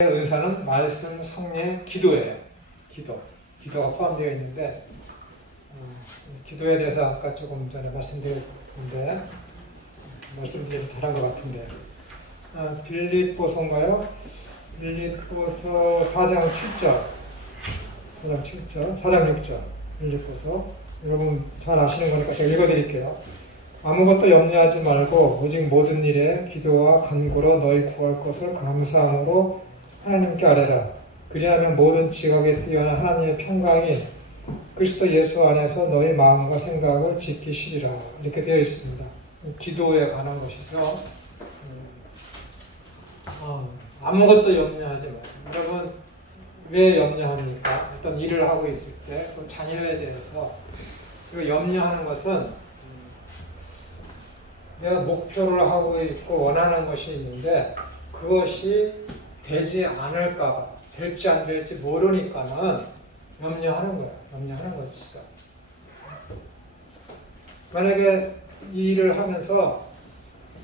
은사는 말씀, 성례, 기도예요. 기도가 포함되어 있는데 기도에 대해서 아까 조금 전에 말씀드렸는데 말씀드리기 잘한 것 같은데 빌립보서인가요? 빌립보서 4장 7절 4장 6절 빌립보서 여러분 잘 아시는 거니까 제가 읽어드릴게요. 아무것도 염려하지 말고 오직 모든 일에 기도와 간구로 너희 구할 것을 감사함으로 하나님께 아뢰라. 그리하면 모든 지각에 뛰어난 하나님의 평강이 그리스도 예수 안에서 너희 마음과 생각을 지키시리라. 이렇게 되어 있습니다. 기도에 관한 것이죠. 아무것도 염려하지 말고. 여러분 왜 염려합니까? 어떤 일을 하고 있을 때 또 자녀에 대해서 염려하는 것은 내가 목표를 하고 있고 원하는 것이 있는데 그것이 되지 않을까봐, 될지 안 될지 모르니까는 염려하는 거야. 염려하는 것이죠. 만약에 이 일을 하면서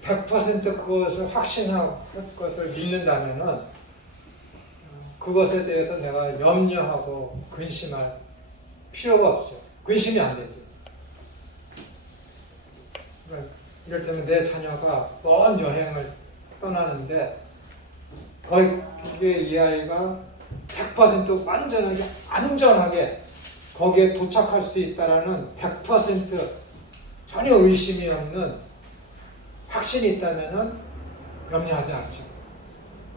100% 그것을 확신할 것을 믿는다면은 그것에 대해서 내가 염려하고 근심할 필요가 없죠. 근심이 안 되지. 이를테면 내 자녀가 먼 여행을 떠나는데 거기에 이 아이가 100% 완전하게 안전하게 거기에 도착할 수 있다라는 100% 전혀 의심이 없는 확신이 있다면은 염려하지 않죠.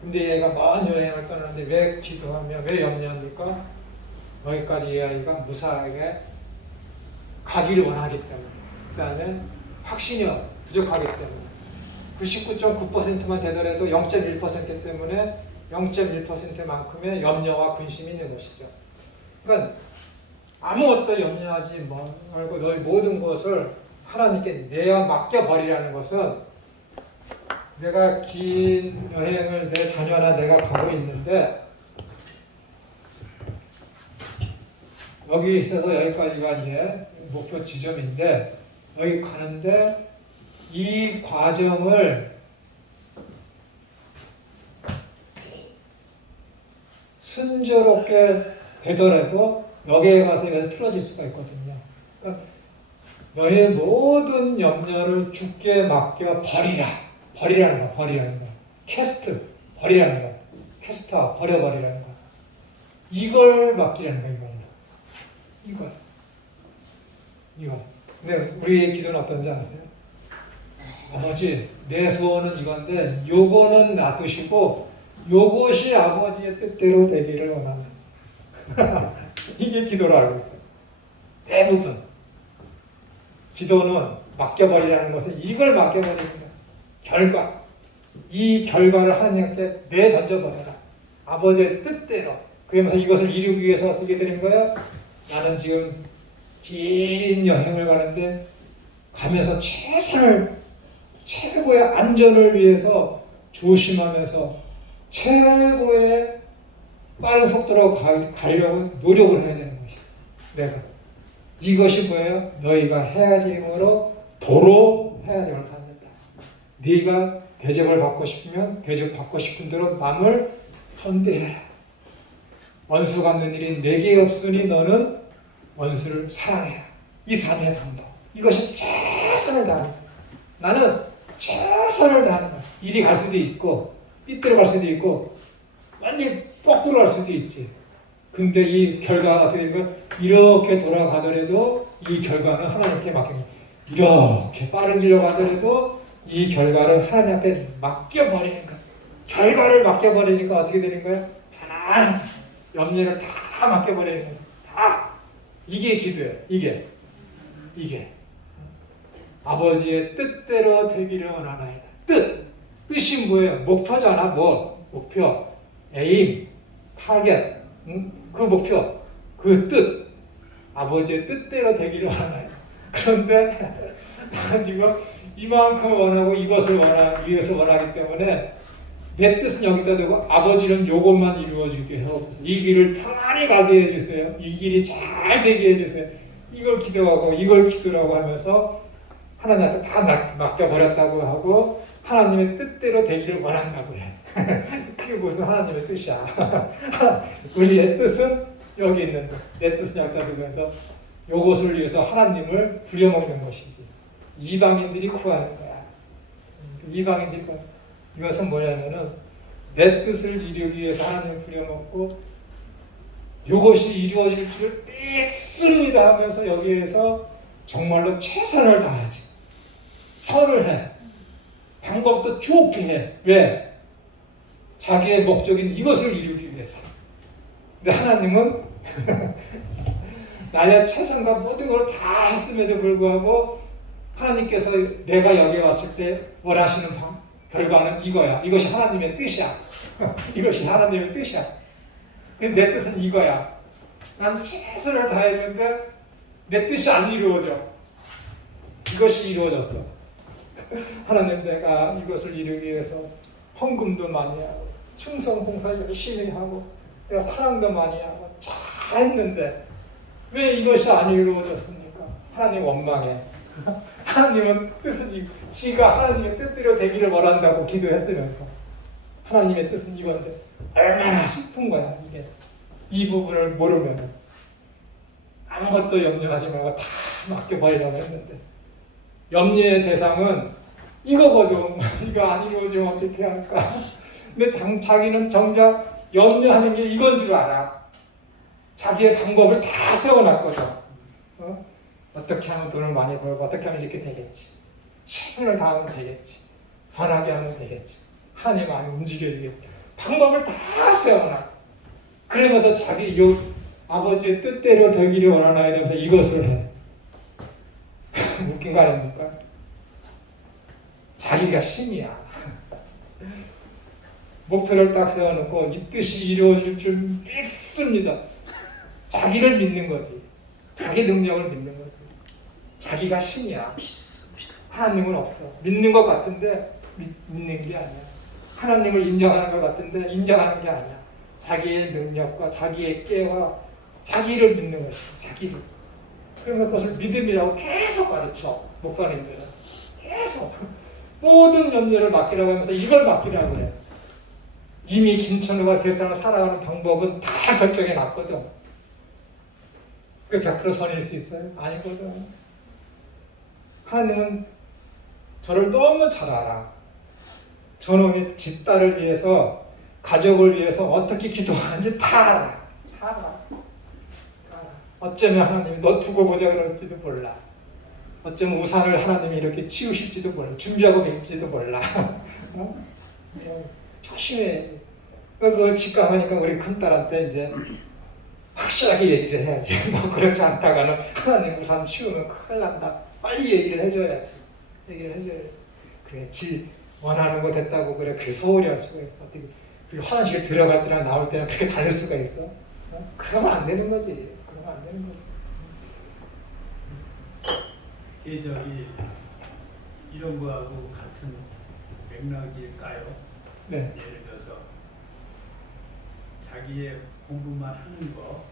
근데 얘가 먼 여행을 떠나는데 왜 기도하며 왜 염려합니까? 거기까지 이 아이가 무사하게 가기를 원하기 때문에, 그 다음에 확신이 부족하기 때문에 99.9%만 되더라도 0.1% 때문에 0.1%만큼의 염려와 근심이 있는 것이죠. 그러니까 아무것도 염려하지 말고 너희 모든 것을 하나님께 내어 맡겨버리라는 것은 내가 긴 여행을 내 자녀나 내가 가고 있는데 여기 있어서 여기까지가 이제 목표 지점인데 여기 가는데 이 과정을 순조롭게 되더라도 여기에 가서 이것이 틀어질 수가 있거든요. 그러니까 너의 모든 염려를 주께 맡겨 버리라는 거야. 캐스트, 버리라는 거야. 캐스터, 버려버리라는 거야. 이걸 맡기라는 거야, 이거. 근데 우리의 기도는 어떤지 아세요? 아버지, 내 소원은 이건데 요거는 놔두시고 요것이 아버지의 뜻대로 되기를 원합니다. 이게 기도로 알고 있어요. 대부분 기도는 맡겨버리라는 것은 이걸 맡겨버립니다. 결과, 이 결과를 하나님께 내던져버려라. 아버지의 뜻대로. 그러면서 이것을 이루기 위해서 어떻게 되는 거야? 나는 지금 긴 여행을 가는데 가면서 최고의 안전을 위해서 조심하면서 최고의 빠른 속도로 가려고 노력을 해야 되는 것이야. 내가. 이것이 뭐예요? 너희가 헤아림으로 도로 헤아림을 받는다. 네가 대접을 받고 싶으면 대접받고 싶은 대로 남을 선대해라. 원수 갚는 일이 내게 없으니 너는 원수를 사랑해라. 이 삶의 방법. 이것이 최선을 다하는 거야. 나는 최선을 다하는 거야. 이리 갈 수도 있고 삐뚤어 갈 수도 있고 완전히 거꾸로 갈 수도 있지. 근데 이 결과가 어떻게 되면 이렇게 돌아가더라도 이 결과는 하나님께 맡깁니다. 이렇게 빠른 길로 가더라도 이 결과를 하나님 앞에 맡겨버리는 거야. 결과를 맡겨버리니까 어떻게 되는 거야? 편안하지. 염려를 다 맡겨버리는 거야. 다. 이게 기도예요. 이게. 아버지의 뜻대로 되기를 원하나이다. 뜻이 뭐예요? 목표잖아. 목표, 에임, 타겟. 그 목표, 그 뜻. 아버지의 뜻대로 되기를 원하나이다. 그런데 나 지금 이만큼 원하고 이것을 원하기 때문에 내 뜻은 여기다 대고 아버지는 요것만 이루어지게 해주세요. 이 길을 편안히 가게 해주세요. 이 길이 잘 되게 해주세요. 이걸 기도하고 이걸 기도라고 하면서 하나님한테 다 맡겨버렸다고 하고 하나님의 뜻대로 되기를 원한다고 해. 그게 무슨 하나님의 뜻이야. 우리의 뜻은 여기 있는데 내 뜻은 여기다 두고 해서 요것을 위해서 하나님을 부려먹는 것이지. 이방인들이 구하는 거야. 이방인들이 구하는 거야. 이것은 뭐냐면은 내 뜻을 이루기 위해서 하나님을 부려먹고 요것이 이루어질 줄을 믿습니다 하면서 여기에서 정말로 최선을 다하지. 선을 해. 방법도 좁게. 왜? 자기의 목적인 이것을 이루기 위해서. 근데 하나님은 나의 최선과 모든 걸 다 했음에도 불구하고 하나님께서 내가 여기에 왔을 때 원하시는 결과는 이거야. 이것이 하나님의 뜻이야. 이것이 하나님의 뜻이야. 근데 내 뜻은 이거야. 난 최선을 다했는데 내 뜻이 안 이루어져. 이것이 이루어졌어. 하나님 내가 이것을 이루기 위해서 헌금도 많이 하고 충성 봉사 열심히 하고 내가 사랑도 많이 하고 잘 했는데 왜 이것이 안 이루어졌습니까? 하나님 원망해. 하나님은 뜻은 지가 하나님의 뜻대로 되기를 원한다고 기도했으면서 하나님의 뜻은 이건데 얼마나 슬픈 거야 이게. 이 부분을 모르면 아무것도 염려하지 말고 다 맡겨버리려고 했는데 염려의 대상은 이거거든. 이거 안 이루어지면 어떻게 할까? 근데 자기는 정작 염려하는 게 이건 줄 알아. 자기의 방법을 다 세워놨거든. 어떻게 하면 돈을 많이 벌고 어떻게 하면 이렇게 되겠지. 최선을 다하면 되겠지. 선하게 하면 되겠지. 하나님 안에 움직여지겠지. 방법을 다 세워놔. 그러면서 자기 아버지의 뜻대로 되기를 원하나요? 이러면서 이것을 해. 웃긴 거 아닙니까? 자기가 신이야. 목표를 딱 세워놓고 이 뜻이 이루어질 줄 믿습니다. 자기를 믿는 거지. 자기 능력을 믿는 거지. 자기가 신이야. 하나님은 없어. 믿는 것 같은데 믿는 게 아니야. 하나님을 인정하는 것 같은데 인정하는 게 아니야. 자기의 능력과 자기의 깨와 자기를 믿는 것이야. 자기를. 그러니까 그것을 믿음이라고 계속 가르쳐. 목사님들은. 계속. 모든 염려를 맡기라고 하면서 이걸 맡기라고 해. 이미 김천우가 세상을 살아가는 방법은 다 결정해 놨거든. 그게 100% 선일 수 있어요? 아니거든. 하나님은 저를 너무 잘 알아. 저놈이 집 딸을 위해서 가족을 위해서 어떻게 기도하는지 다 알아. 다 알아. 어쩌면 하나님이 너 두고 보자 그럴지도 몰라. 어쩌면 우산을 하나님이 이렇게 치우실지도 몰라. 준비하고 계실지도 몰라. 어? 조심해. 그걸 직감하니까 우리 큰딸한테 이제 확실하게 얘기를 해야지. 너 그렇지 않다가는 하나님 우산 치우면 큰일 난다. 빨리 얘기를 해줘야지. 얘기를 해줘야지. 그래, 지 원하는 거 됐다고 그래. 그게 소홀히 할 수가 있어. 어떻게 그리고 화장실 들어갈 때나 나올 때나 그렇게 다닐 수가 있어? 어? 그러면 안 되는 거지. 그러면 안 되는 거지. 저기 이런 거하고 같은 맥락일까요? 네. 예를 들어서 자기의 공부만 하는 거,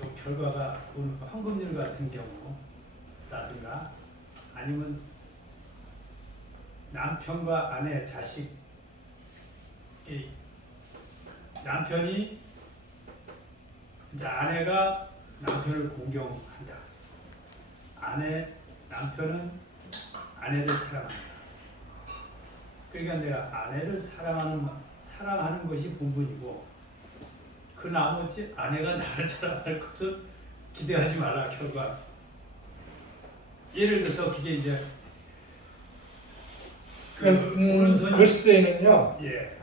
또 결과가 오는 황금률 같은 경우라든가 아니면 남편과 아내, 자식, 남편이 이제 아내가 남편을 공경한다. 남편은 아내를 사랑한다. 그러니까 내가 아내를 사랑하는 것이 본분이고 그 나머지 아내가 나를 사랑할 것은 기대하지 마라. 결과 예를 들어서 그게 이제 글쎄는요. 예.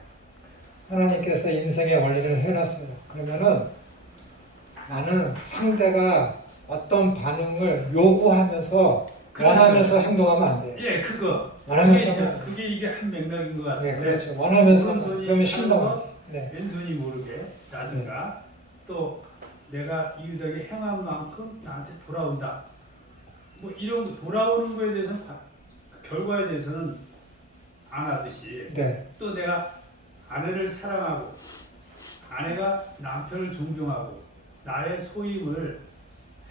하나님께서 인생의 원리를 해놨어요. 그러면은 나는 상대가 어떤 반응을 요구하면서 원하면서 행동하면 안 돼요. 예, 그거. 원하면서 그게 이게 한 맥락인 것 같은데. 네, 그렇죠. 원하면서 오른손이 그러면 하는 실망하지. 거, 네. 왼손이 모르게 라든가 또 내가 이웃에게 행한 만큼 나한테 돌아온다. 뭐 이런 돌아오는 거에 대해서는 결과에 대해서는 안 하듯이 네. 또 내가 아내를 사랑하고 아내가 남편을 존중하고 나의 소임을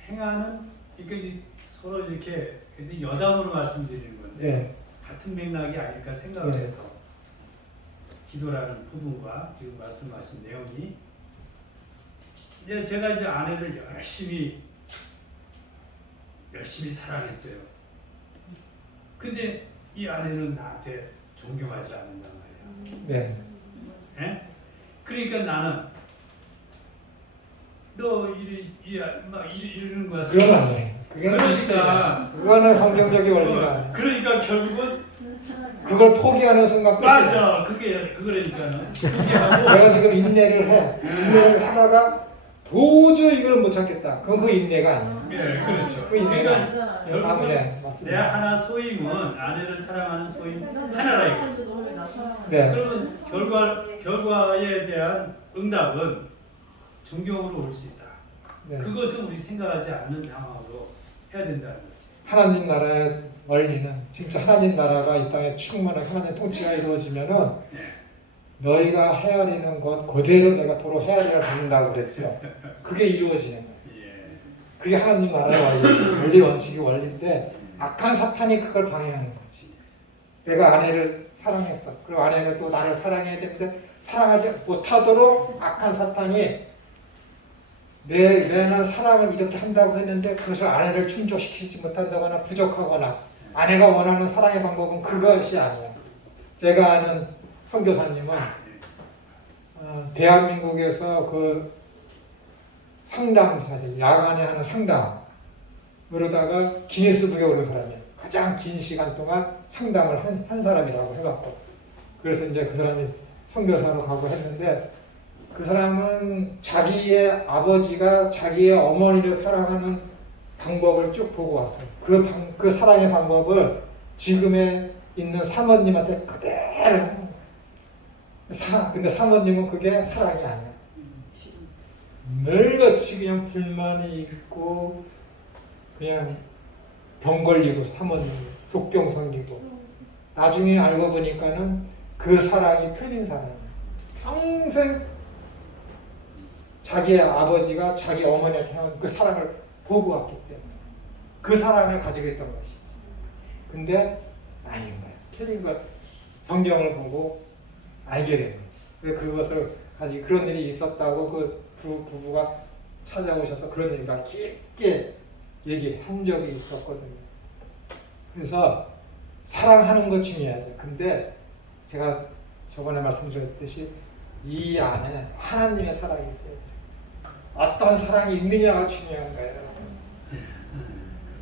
행하는 그러니까 서로 이렇게 여담으로 말씀드리는 건데 네. 같은 맥락이 아닐까 생각을 네. 해서 기도라는 부분과 지금 말씀하신 내용이 이제 제가 이제 아내를 열심히 사랑했어요. 근데 이 아내는 나한테 존경하지 않는단 말이야. 네. 예? 그러니까 나는 너 이러는 거야. 그건 아니에요. 그러니까 그거는 성경적인 원리가 아니에요. 그러니까 결국은 그걸 포기하는 순간 끝이에요. 맞아. 그거라니까는. 내가 지금 인내를 해. 인내를 하다가 도저히 이걸 못 참겠다. 그건 그 인내가 아니에요. 예, 그렇죠. 그 인내가 그러니까 아, 결국은 네, 내 맞습니다. 하나 소임은 아내를 사랑하는 소임 하나라 이거죠. 네. 그러면 결과에 대한 응답은 존경으로 올 수 있다. 네. 그것은 우리 생각하지 않는 상황으로 해야 된다는 거지. 하나님 나라의 원리는 진짜 하나님 나라가 이 땅에 충만한 하나님 통치가 이루어지면은 너희가 헤아리는 것 그대로 내가 도로 헤아리를 받는다고 그랬죠. 그게 이루어지는 거예요. 예. 그게 하나님 나라의 원리 원칙이 원리인데 악한 사탄이 그걸 방해하는 거지. 내가 아내를 사랑했어. 그리고 아내는 또 나를 사랑해야 되는데 사랑하지 못하도록 악한 사탄이 내는 사랑을 이렇게 한다고 했는데 그것을 아내를 충족시키지 못한다거나 부족하거나 아내가 원하는 사랑의 방법은 그것이 아니야. 제가 아는 선교사님은 대한민국에서 그 상담사죠. 야간에 하는 상담. 그러다가 기네스북에 오른 사람이에요. 가장 긴 시간 동안 상담을 한 사람이라고 해갖고. 그래서 이제 그 사람이 선교사로 가고 했는데 그 사람은 자기의 아버지가 자기의 어머니를 사랑하는 방법을 쭉 보고 왔어요. 그 사랑의 방법을 지금에 있는 사모님한테 그대로. 근데 사모님은 그게 사랑이 아니야. 늘같이 그냥 불만이 있고 그냥 병 걸리고 사모님 속병 생기고 나중에 알고 보니까는 그 사랑이 틀린 사랑이야. 평생 자기의 아버지가 자기 어머니한테 한 그 사랑을 보고 왔기 때문에 그 사랑을 가지고 있던 것이지. 근데 아닌 거야. 틀린 것. 성경을 보고 알게 된 거지. 근데 그것을 가지고 그런 일이 있었다고 그 부부가 찾아오셔서 그런 일을 깊게 얘기한 적이 있었거든요. 그래서 사랑하는 것 중요하죠. 근데 제가 저번에 말씀드렸듯이 이 안에 하나님의 사랑이 있어야 돼요. 어떤 사랑이 있느냐가 중요한 거예요.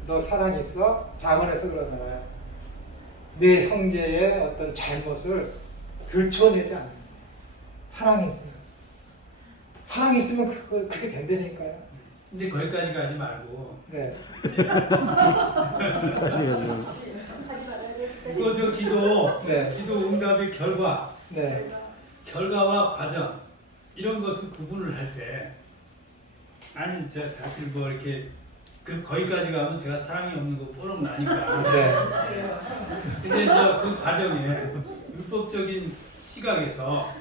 너 사랑 있어? 자문에서 그러잖아요. 내 형제의 어떤 잘못을 들춰내지 않는 거예요. 사랑이 있으면. 사랑이 있으면 그게 된다니까요. 근데 거기까지 가지 말고 네. 그거 기도 네. 기도 응답의 네. 결과와 과정 이런 것을 구분을 할 때 아니 제가 사실 뭐 이렇게 거기까지 가면 제가 사랑이 없는 거 뽀록 나니까. 네. 근데 이제 그 과정에 율법적인 시각에서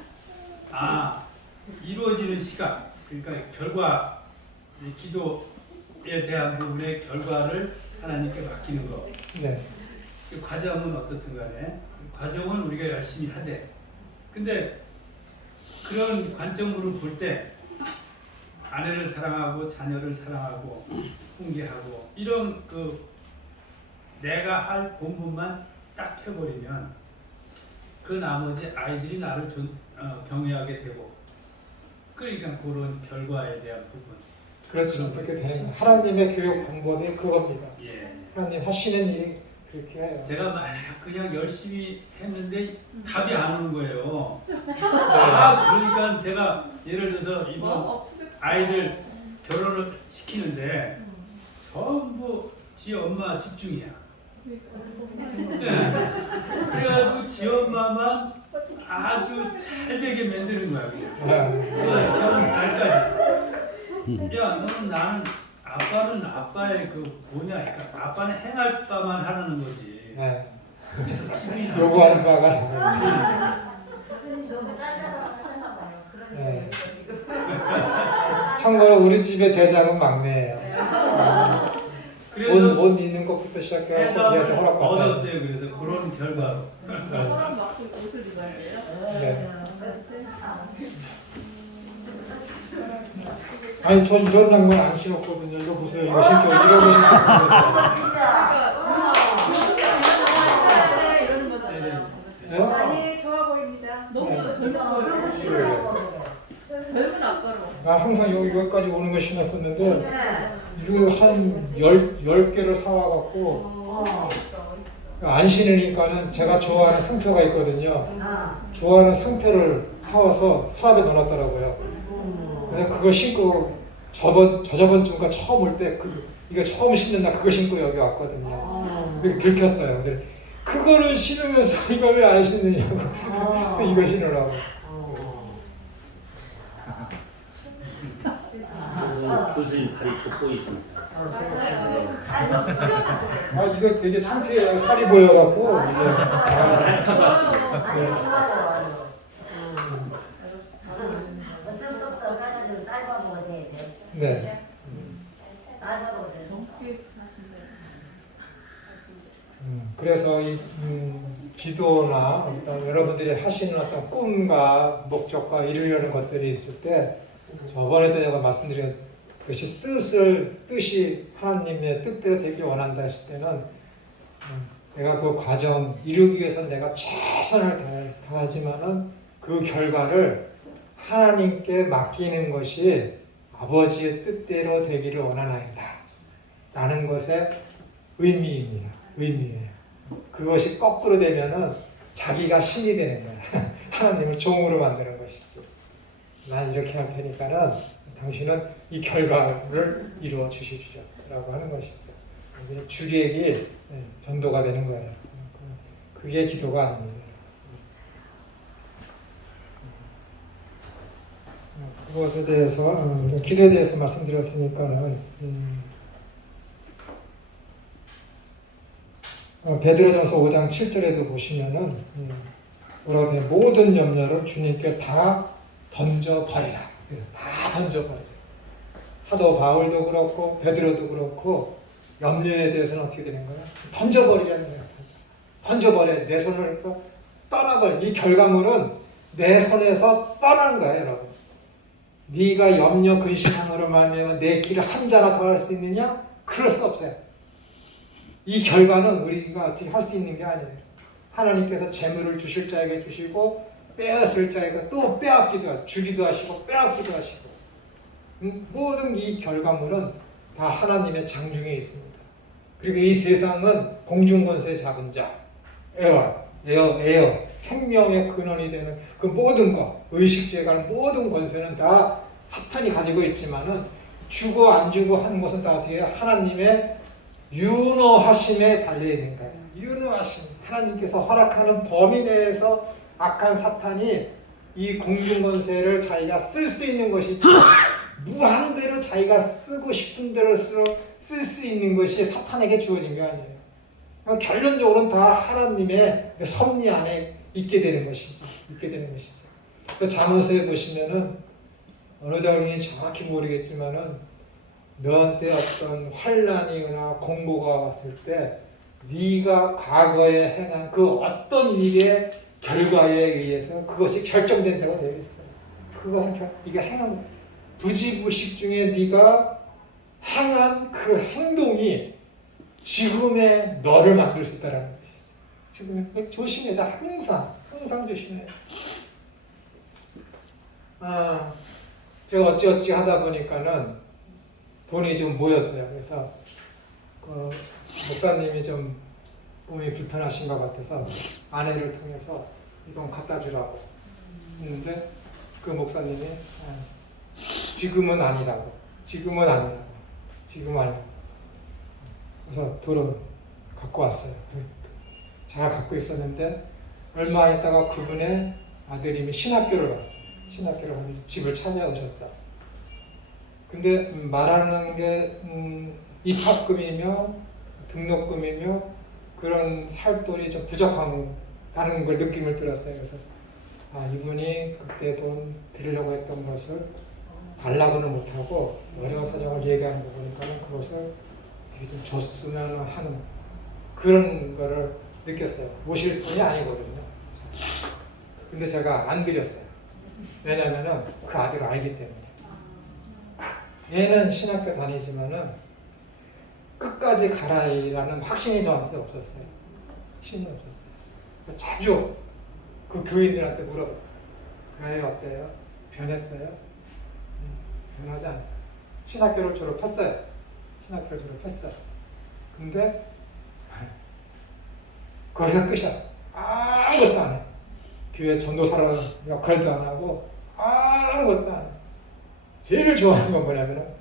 이루어지는 시각 그러니까 결과 기도에 대한 부분의 결과를 하나님께 맡기는 거. 네. 그 과정은 어떻든 간에 그 과정은 우리가 열심히 하되 근데 그런 관점으로 볼 때 아내를 사랑하고 자녀를 사랑하고 훈계하고 이런 그 내가 할 본분만 딱 해버리면 그 나머지 아이들이 나를 경외하게 되고 그러니까 그런 결과에 대한 부분 그렇죠. 그렇게 되는 거예요. 하나님의 교육 방법이 그겁니다. 예. 하나님 하시는 일이 그렇게 해요. 제가 막 그냥 열심히 했는데 답이 안 오는 거예요. 네. 그러니까 제가 예를 들어서 이번 아이들 결혼을 시키는데 전부 지 엄마 집중이야. 네. 그래가지고 지 엄마만 아주 잘 되게 만드는 거야. 그냥. 결혼 날까지. 야, 너는 나는 아빠는 아빠의 그 뭐냐, 그러니까 아빠는 행할 바만 하라는 거지. 네. 그래서 기분이 나쁘지. 요구하는 바가 아니에요. 네. 참고로 우리 집의 대장은 막내예요. 그래서 옷 입는 것부터 시작해서 우리한테 해답을 허락받아요. 얻었어요. 그래서 그런 결과로. 네. 아니 전 이런 양말 안 신었거든요. 이거 보세요. 이거 신고 이런 거 신고. 네? 아니 좋아 보입니다. 너무 네. 젊은 젊은 아빠로. 나 항상 여기까지 오는 거 신었었는데 이거 한 10개를 사와갖고 안 신으니까는 제가 좋아하는 상표가 있거든요. 좋아하는 상표를 사와서 서랍에 넣어놨더라고요. 그래서 그거 신고 저저번 주인가 처음 올 때 이거 처음 신는다 그거 신고 여기 왔거든요. 그게 들켰어요. 근데 그거를 신으면서 이걸 왜 안 신느냐고. 이거 신으라고. 교수님 발이 돋보이십니다. 아 이거 되게 창피해요. 살이 보여갖고 이게. 한참 왔습니다. 네. 어쩔 수 없어. 가가지고 딸과 먹어야 돼. 네. 딸과 먹어야 돼. 그래서 이 기도나 어떤 여러분들이 하시는 어떤 꿈과 목적과 이루려는 것들이 있을 때 저번에도 제가 말씀드린 그것이 뜻이 하나님의 뜻대로 되길 원한다 했을 때는 내가 그 과정 이루기 위해서 내가 최선을 다하지만은 그 결과를 하나님께 맡기는 것이 아버지의 뜻대로 되기를 원하나이다 라는 것의 의미입니다. 의미예요. 그것이 거꾸로 되면은 자기가 신이 되는 거야. 하나님을 종으로 만드는 것이지. 난 이렇게 할 테니까는 당신은 이 결과를 이루어 주십시오. 라고 하는 것이죠. 주객이 전도가 되는 거예요. 그게 기도가 아닙니다. 그것에 대해서, 기도에 대해서 말씀드렸으니까는, 베드로전서 5장 7절에도 보시면은 뭐라고 해요? 모든 염려를 주님께 다 던져버리라. 다 던져버리라. 사도 바울도 그렇고 베드로도 그렇고 염려에 대해서는 어떻게 되는 거야? 던져버리라는 거야. 던져버려. 내 손에서 떠나버려. 이 결과물은 내 손에서 떠나는 거야, 여러분. 네가 염려 근심함으로 말미암아 내 길을 한 자나 더 할 수 있느냐? 그럴 수 없어요. 이 결과는 우리가 어떻게 할 수 있는 게 아니에요. 하나님께서 재물을 주실 자에게 주시고 빼앗을 자에게 또 빼앗기도 하시고 주기도 하시고 빼앗기도 하시고 모든 이 결과물은 다 하나님의 장중에 있습니다. 그리고 이 세상은 공중권세 잡은 자 에어 생명의 근원이 되는 그 모든 것 의식주에 관한 모든 권세는 다 사탄이 가지고 있지만은 주고 안 주고 하는 것은 다 어떻게 해요? 하나님의 윤호하심에 달려있는 거예요. 윤호하심. 하나님께서 허락하는 범위 내에서 악한 사탄이 이 공중권세를 자기가 쓸 수 있는 것이 무한대로 자기가 쓰고 싶은 대로 쓸 수 있는 것이 사탄에게 주어진 게 아니에요. 결론적으로는 다 하나님의 섭리 안에 있게 되는 것이죠. 잠언서에 보시면은 어느 장이 정확히 모르겠지만은 너한테 어떤 환난이거나 공고가 왔을 때 네가 과거에 행한 그 어떤 일의 결과에 의해서 그것이 결정된다고 되어 있어요. 그것은 네가 행한 부지부식 중에 네가 행한 그 행동이 지금의 너를 만들 수 있다는 것이죠. 지금 조심해야 돼. 항상 조심해야 돼. 제가 어찌어찌 하다 보니까는 돈이 좀 모였어요. 그래서 그 목사님이 좀 몸이 불편하신 것 같아서 아내를 통해서 이 돈 갖다 주라고 했는데 그 목사님이 지금은 아니라고. 그래서 돈을 갖고 왔어요. 잘 갖고 있었는데 얼마 있다가 그분의 아들님이 신학교를 갔어요. 신학교를 가면서 집을 찾아오셨어요. 근데 말하는 게 입학금이며 등록금이며 그런 살 돈이 좀 부족하다는 걸 느낌을 들었어요. 그래서 이분이 그때 돈 드리려고 했던 것을 달라고는 못하고 어려운 사정을 얘기하는 거 보니까 그것을 되게 좀 줬으면 하는 그런 거를 느꼈어요. 모실 분이 아니거든요. 근데 제가 안 드렸어요. 왜냐하면 그 아들을 알기 때문에. 얘는 신학교 다니지만은 끝까지 가라이라는 확신이 저한테 없었어요. 신이 없었어요. 자주 그 교인들한테 물어봤어요. 그 아이 어때요? 변했어요? 변하지 않아요. 신학교를 졸업했어요. 신학교를 졸업했어요. 근데 거기서 끝이야. 아무것도 안 해. 교회 전도사라는 역할도 안 하고 아무것도 안 해. 제일 좋아하는 건 뭐냐면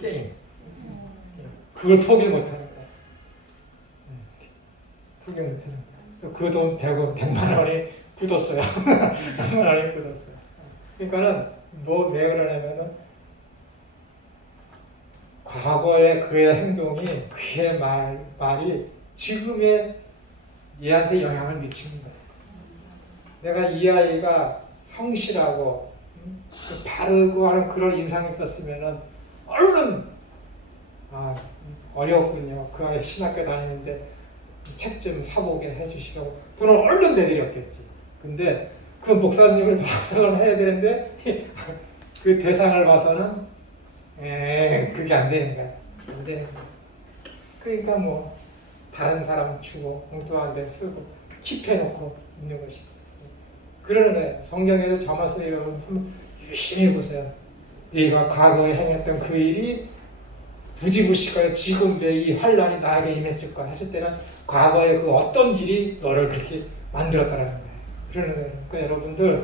게임. 그걸 포기 못하는 거야. 포기 못하는 거야. 그 돈 100만 원이 굳었어요. 100만 원이 굳었어요. 그러니까는 왜 그러냐면은 과거의 그의 행동이 그의 말이 지금의 얘한테 영향을 미치는 거야. 내가 이 아이가 성실하고 그 바르고 하는 그런 인상이 있었으면은 얼른 어렵군요. 그 아이 신학교 다니는데 책 좀 사보게 해주시라고 돈을 얼른 내드렸겠지. 근데 그 목사님을 방송을 해야 되는데 그 대상을 봐서는 그게 안 되는 거야. 안 되는 거야. 그러니까 뭐 다른 사람 주고 엉뚱한 데 쓰고 킵해놓고 있는 것이지. 그러는 거예요. 성경에서 자마스에 한번 유심히 보세요. 네가 과거에 행했던 그 일이 부지부식하여 지금 왜 이 환란이 나에게 임했을까 했을 때는 과거의 그 어떤 일이 너를 그렇게 만들었다는 거예요. 그러는 거예요. 그러니까 여러분들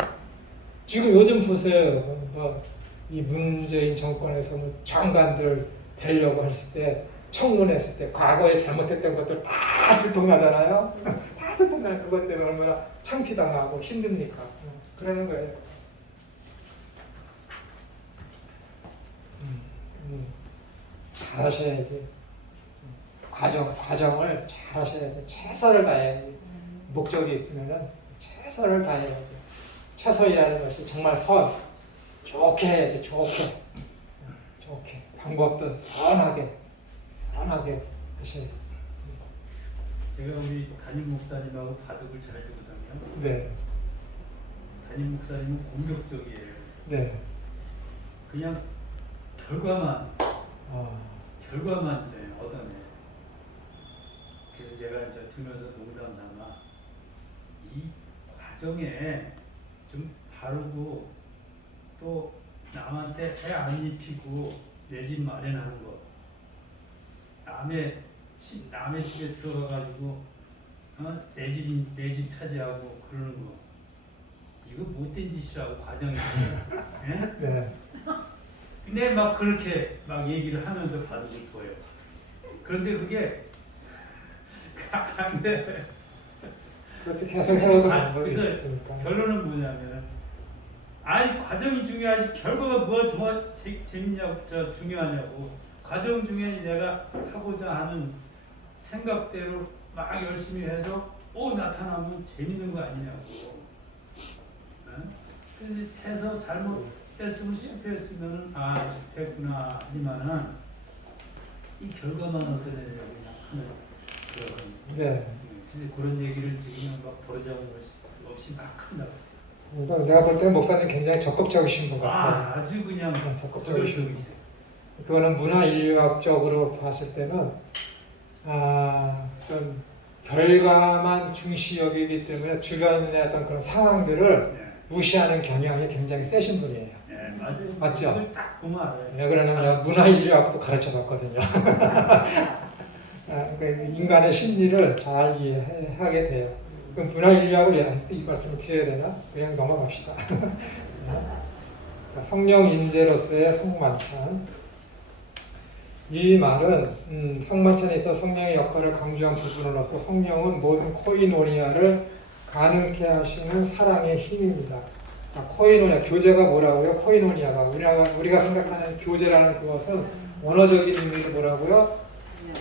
지금 요즘 보세요. 이 문재인 정권에서 장관들 되려고 했을 때 청문했을 때 과거에 잘못했던 것들 다 들통나잖아요. 다 들통나요. 그것 때문에 얼마나 창피당하고 힘듭니까? 그러는 거예요. 잘하셔야지. 과정을 잘하셔야지. 최선을 다해야지. 목적이 있으면은 최선을 다해야지. 최선이라는 것이 정말 좋게 해야지. 좋게. 방법도 선하게 하셔야지. 제가 우리 담임 목사님하고 바둑을 잘 두거든요. 네. 담임 목사님은 공격적이에요. 네. 그냥 결과만 이제 얻어내. 그래서 제가 이제 들으면서 농담 삼아 이 과정에 좀 바르고 또 남한테 해 안 입히고 내 집 마련하는 거. 남의 집에 들어가가지고 내 집 차지하고 그러는 거. 이거 못된 짓이라고 과정이. 네. 근데 막 그렇게 막 얘기를 하면서 바둑을 둬요. 그런데 그게 안 돼. 그렇지 계속 해오던 방법이 그래서 있으니까. 결론은 뭐냐면 과정이 중요하지 결과가 뭐가 재밌냐고 중요하냐고. 과정 중에 내가 하고자 하는 생각대로 막 열심히 해서 나타나면 재밌는 거 아니냐고. 근데 해서 잘못했으면 실패했으면 실패했구나 하지만은 이 결과만 얻어내려고 그냥 하는 그런. 네. 그래서 그런 얘기를 지금 막 버르장할 없이 막 한다고. 내가 볼 때는 목사님 굉장히 적극적이신 분 같아요. 아주 그냥 적극적이신 분. 그거는 문화인류학적으로 봤을 때는 좀 결과만 중시 여기기 때문에 주변의 어떤 그런 상황들을 무시하는 경향이 굉장히 세신 분이에요. 네, 맞아요. 맞죠? 그걸 딱 보면 알아요. 왜 그러냐면 내가 문화인류학도 가르쳐 봤거든요. 그러니까 인간의 심리를 잘 이해하게 돼요. 그럼 문화인류학을 이 말씀을 드려야 되나? 그냥 넘어갑시다. 성령 인재로서의 성만찬. 이 말은 성만찬에 있어 성령의 역할을 강조한 부분으로서 성령은 모든 코이노니아를 가능케 하시는 사랑의 힘입니다. 코이노니아, 교제가 뭐라고요? 코이노니아가 우리가 생각하는 교제라는 그것은 원어적인 의미로 뭐라고요?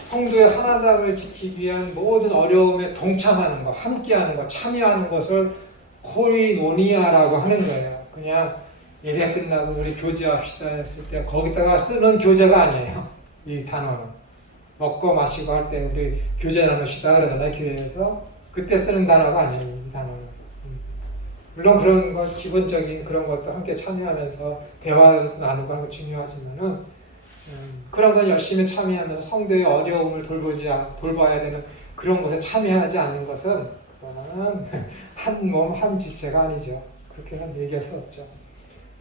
성도의 하나됨을 지키기 위한 모든 어려움에 동참하는 것, 함께하는 것, 참여하는 것을 코이노니아라고 하는 거예요. 그냥 예배 끝나고 우리 교제합시다 했을 때 거기다가 쓰는 교제가 아니에요. 이 단어는 먹고 마시고 할 때 우리 교제 나눕시다 그러잖아요. 교회에서 그때 쓰는 단어가 아니에요. 이 단어는 물론 그런 것 기본적인 그런 것도 함께 참여하면서 대화 나누고 하는 거 중요하지만은 그런 건 열심히 참여하면서 성도의 어려움을 돌봐야 되는 그런 것에 참여하지 않는 것은 그거는 한 몸 한 지체가 아니죠. 그렇게는 얘기할 수 없죠.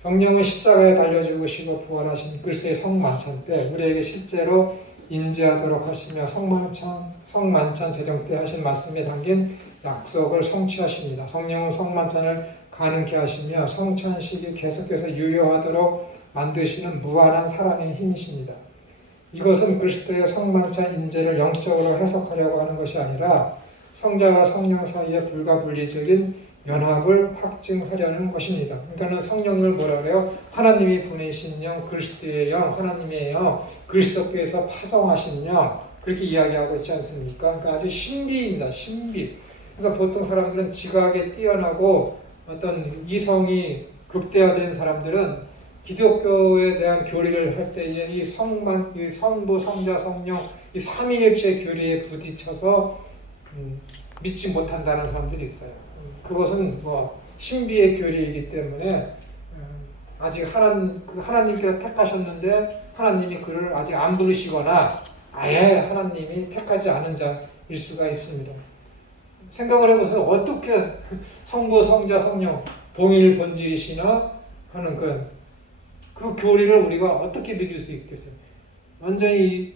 성령은 십자가에 달려 죽으시고 부활하신 그리스도의 성만찬 때 우리에게 실제로 인지하도록 하시며 성만찬 제정 때 하신 말씀에 담긴 약속을 성취하십니다. 성령은 성만찬을 가능케 하시며 성찬식이 계속해서 유효하도록 만드시는 무한한 사랑의 힘이십니다. 이것은 그리스도의 성만찬 인재를 영적으로 해석하려고 하는 것이 아니라 성자와 성령 사이의 불가분리적인 연합을 확증하려는 것입니다. 그러니까 성령을 뭐라 그래요? 하나님이 보내신 영, 그리스도의 영, 하나님의 영, 그리스도께서 파송하신 영, 그렇게 이야기하고 있지 않습니까? 그러니까 아주 신비입니다. 신비. 그러니까 보통 사람들은 지각에 뛰어나고 어떤 이성이 극대화된 사람들은 기독교에 대한 교리를 할 때에 이 성부, 성자, 성령 이 삼위일체 교리에 부딪혀서 믿지 못한다는 사람들이 있어요. 그것은 뭐 신비의 교리이기 때문에 아직 하나님께서 택하셨는데 하나님이 그를 아직 안 부르시거나 아예 하나님이 택하지 않은 자일 수가 있습니다. 생각을 해보세요. 어떻게 성부, 성자, 성령 동일 본질이시나 하는 그 교리를 우리가 어떻게 믿을 수 있겠어요? 완전히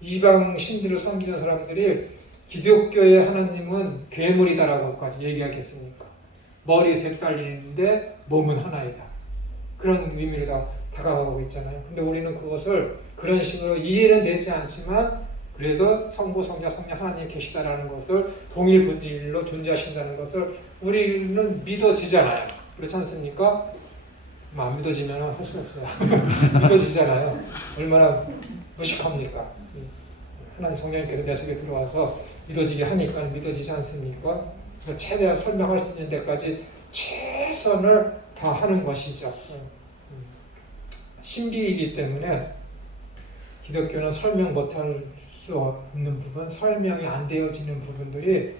이방 신들을 섬기는 사람들이 기독교의 하나님은 괴물이다라고까지 얘기하겠습니까? 머리 색깔인데 몸은 하나이다. 그런 의미로 다가가고 있잖아요. 근데 우리는 그것을 그런 식으로 이해는 되지 않지만 그래도 성부, 성자, 성령 하나님 계시다라는 것을 동일 본질로 존재하신다는 것을 우리는 믿어지잖아요. 그렇지 않습니까? 안 믿어지면 할 수 없어요. 믿어지잖아요. 얼마나 무식합니까? 하나님 성령님께서 내 속에 들어와서 믿어지게 하니까 믿어지지 않습니까? 최대한 설명할 수 있는 데까지 최선을 다하는 것이죠. 신비이기 때문에 기독교는 설명 못할 수 없는 부분, 설명이 안 되어지는 부분들이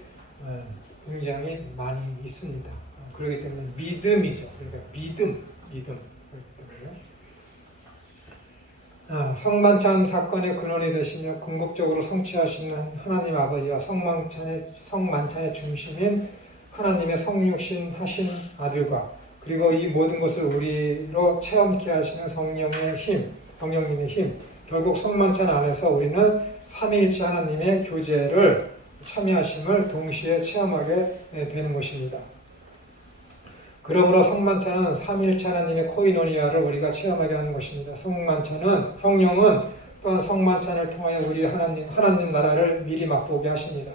굉장히 많이 있습니다. 그렇기 때문에 믿음이죠. 그러니까 믿음. 성만찬 사건의 근원이 되시며 궁극적으로 성취하시는 하나님 아버지와 성만찬의 중심인 하나님의 성육신 하신 아들과 그리고 이 모든 것을 우리로 체험케 하시는 성령님의 힘, 결국 성만찬 안에서 우리는 삼위일체 하나님의 교제를 참여하심을 동시에 체험하게 되는 것입니다. 그러므로 성만찬은 삼위일체 하나님의 코이노니아를 우리가 체험하게 하는 것입니다. 성령은 또한 성만찬을 통하여 우리 하나님 나라를 미리 맛보게 하십니다.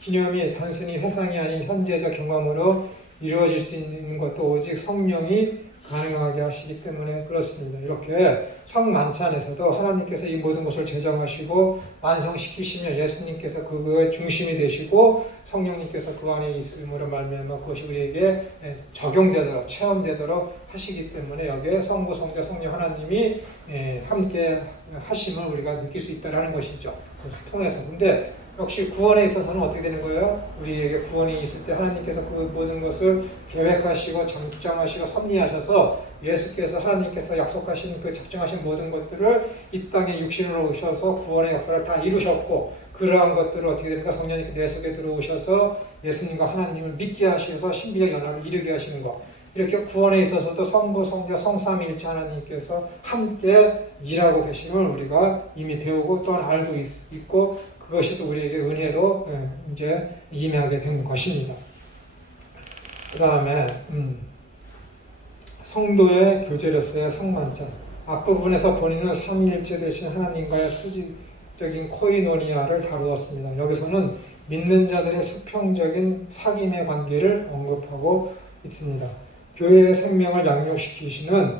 기념이 단순히 회상이 아닌 현재적 경험으로 이루어질 수 있는 것도 오직 성령이 가능하게 하시기 때문에 그렇습니다. 이렇게 성만찬에서도 하나님께서 이 모든 것을 제정하시고 완성시키시며 예수님께서 그거의 중심이 되시고 성령님께서 그 안에 있음으로 말미암아 그것이 우리에게 적용되도록 체험되도록 하시기 때문에 여기에 성부, 성자, 성령 하나님이 함께 하심을 우리가 느낄 수 있다는 것이죠. 그것을 통해서. 근데 역시 구원에 있어서는 어떻게 되는 거예요? 우리에게 구원이 있을 때 하나님께서 그 모든 것을 계획하시고 작정하시고 섭리하셔서 예수께서 하나님께서 약속하신 그 작정하신 모든 것들을 이 땅에 육신으로 오셔서 구원의 역사를 다 이루셨고 그러한 것들을 어떻게 됩니까? 성령님께서 내 속에 들어오셔서 예수님과 하나님을 믿게 하셔서 신비적 연합을 이루게 하시는 것. 이렇게 구원에 있어서도 성부, 성자, 성삼위일체 하나님께서 함께 일하고 계심을 우리가 이미 배우고 또한 알고 있고 그것이 또 우리에게 은혜로 이제 임하게 된 것입니다. 그 다음에 성도의 교제로서의 성만찬 앞부분에서 본인은 삼위일체 되신 하나님과의 수직적인 코이노니아를 다루었습니다. 여기서는 믿는 자들의 수평적인 사귐의 관계를 언급하고 있습니다. 교회의 생명을 양육시키시는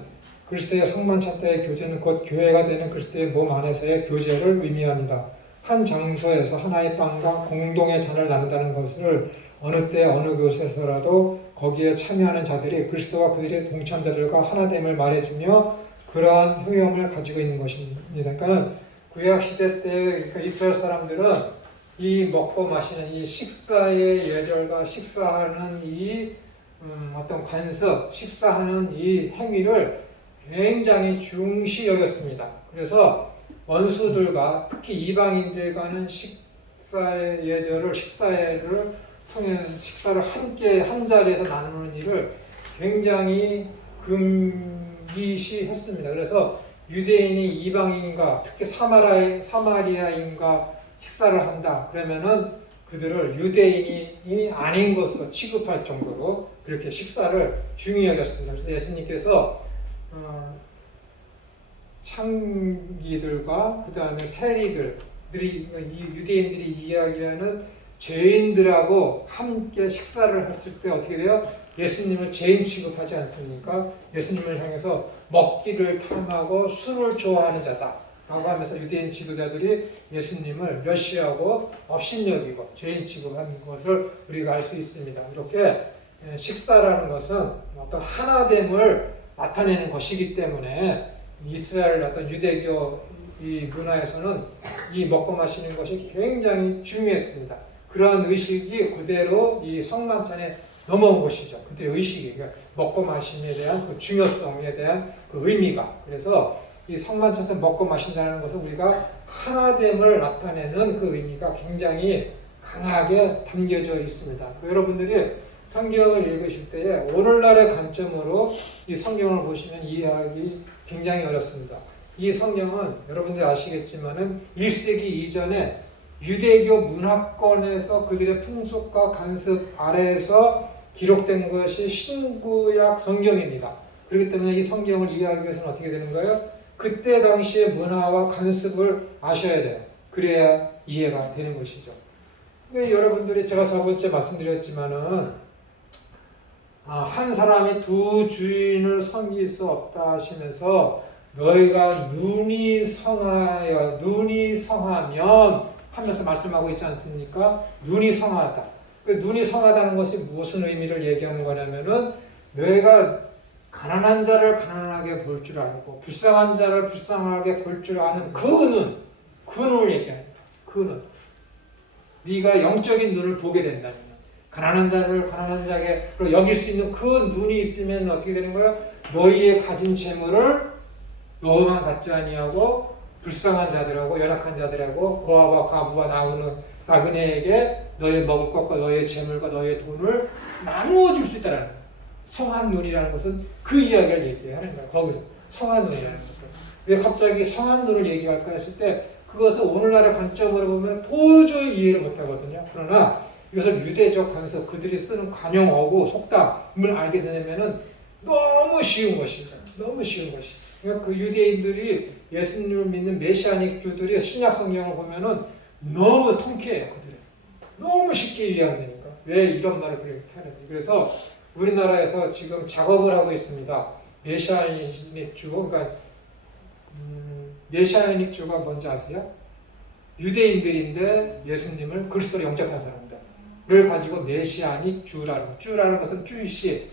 그리스도의 성만찬 때의 교제는 곧 교회가 되는 그리스도의 몸 안에서의 교제를 의미합니다. 한 장소에서 하나의 빵과 공동의 잔을 나눈다는 것을 어느 때 어느 곳에서라도 거기에 참여하는 자들이 그리스도와 그들의 동참자들과 하나됨을 말해주며 그러한 효용을 가지고 있는 것입니다. 그러니까 구약 시대 때 이스라엘 사람들은 이 먹고 마시는 이 식사의 예절과 식사하는 이 어떤 관습, 식사하는 이 행위를 굉장히 중시 여겼습니다. 그래서 원수들과 특히 이방인들과는 식사의 예절을 식사를 통해 식사를 함께 한 자리에서 나누는 일을 굉장히 금기시했습니다. 그래서 유대인이 이방인과 특히 사마리아인과 식사를 한다 그러면은 그들을 유대인이 아닌 것으로 취급할 정도로 그렇게 식사를 중히 여겼습니다. 그래서 예수님께서 창기들과 그 다음에 세리들이 유대인들이 이야기하는 죄인들하고 함께 식사를 했을 때 어떻게 돼요? 예수님을 죄인 취급하지 않습니까? 예수님을 향해서 먹기를 탐하고 술을 좋아하는 자다 라고 하면서 유대인 지도자들이 예수님을 멸시하고 업신여기고 죄인 취급한 것을 우리가 알 수 있습니다. 이렇게 식사라는 것은 어떤 하나됨을 나타내는 것이기 때문에 이스라엘 어떤 유대교 이 문화에서는 이 먹고 마시는 것이 굉장히 중요했습니다. 그러한 의식이 그대로 이 성만찬에 넘어온 것이죠. 그때 의식이 그러니까 먹고 마심에 대한 그 중요성에 대한 그 의미가 그래서 이 성만찬에서 먹고 마신다는 것은 우리가 하나됨을 나타내는 그 의미가 굉장히 강하게 담겨져 있습니다. 여러분들이 성경을 읽으실 때에 오늘날의 관점으로 이 성경을 보시면 이해하기 굉장히 어렵습니다. 이 성경은 여러분들 아시겠지만은 1세기 이전에 유대교 문화권에서 그들의 풍속과 관습 아래에서 기록된 것이 신구약 성경입니다. 그렇기 때문에 이 성경을 이해하기 위해서는 어떻게 되는 거예요? 그때 당시의 문화와 관습을 아셔야 돼요. 그래야 이해가 되는 것이죠. 여러분들이 제가 저번주에 말씀드렸지만은 한 사람이 두 주인을 섬길 수 없다 하시면서 너희가 눈이 성하면 하면서 말씀하고 있지 않습니까? 눈이 성하다. 그 눈이 성하다는 것이 무슨 의미를 얘기하는 거냐면은 너희가 가난한 자를 가난하게 볼 줄 알고 불쌍한 자를 불쌍하게 볼 줄 아는 그 눈을 얘기합니다. 그 눈. 네가 영적인 눈을 보게 된다면 가난한 자를 가난한 자로 여길 수 있는 그 눈이 있으면 어떻게 되는 거야? 너희의 가진 재물을 너만 갖지 아니하고 불쌍한 자들하고 연약한 자들하고 고아와 과부와 나그네에게 너의 먹을 것과 너의 재물과 너의 돈을 나누어 줄 수 있다는 거예요. 성한 눈이라는 것은 그 이야기를 얘기하는 거예요. 거기서 성한 눈이라는 것을. 왜 갑자기 성한 눈을 얘기할까 했을 때 그것을 오늘날의 관점으로 보면 도저히 이해를 못하거든요. 그러나 이것을 유대적 관습, 그들이 쓰는 관용어구, 속담을 알게 되면은 너무 쉬운 것입니다. 너무 쉬운 것이죠. 그러니까 그 유대인들이 예수님을 믿는 메시아닉 주들이 신약 성경을 보면은 너무 통쾌해요. 그들이. 너무 쉽게 이해하니까. 왜 이런 말을 그렇게 하는지. 그래서 우리나라에서 지금 작업을 하고 있습니다. 메시아닉 주, 그러니까 메시아닉 주가 뭔지 아세요? 유대인들인데 예수님을 그리스도로 영접한 사람들을 가지고 메시아닉 주라는 것은 주이시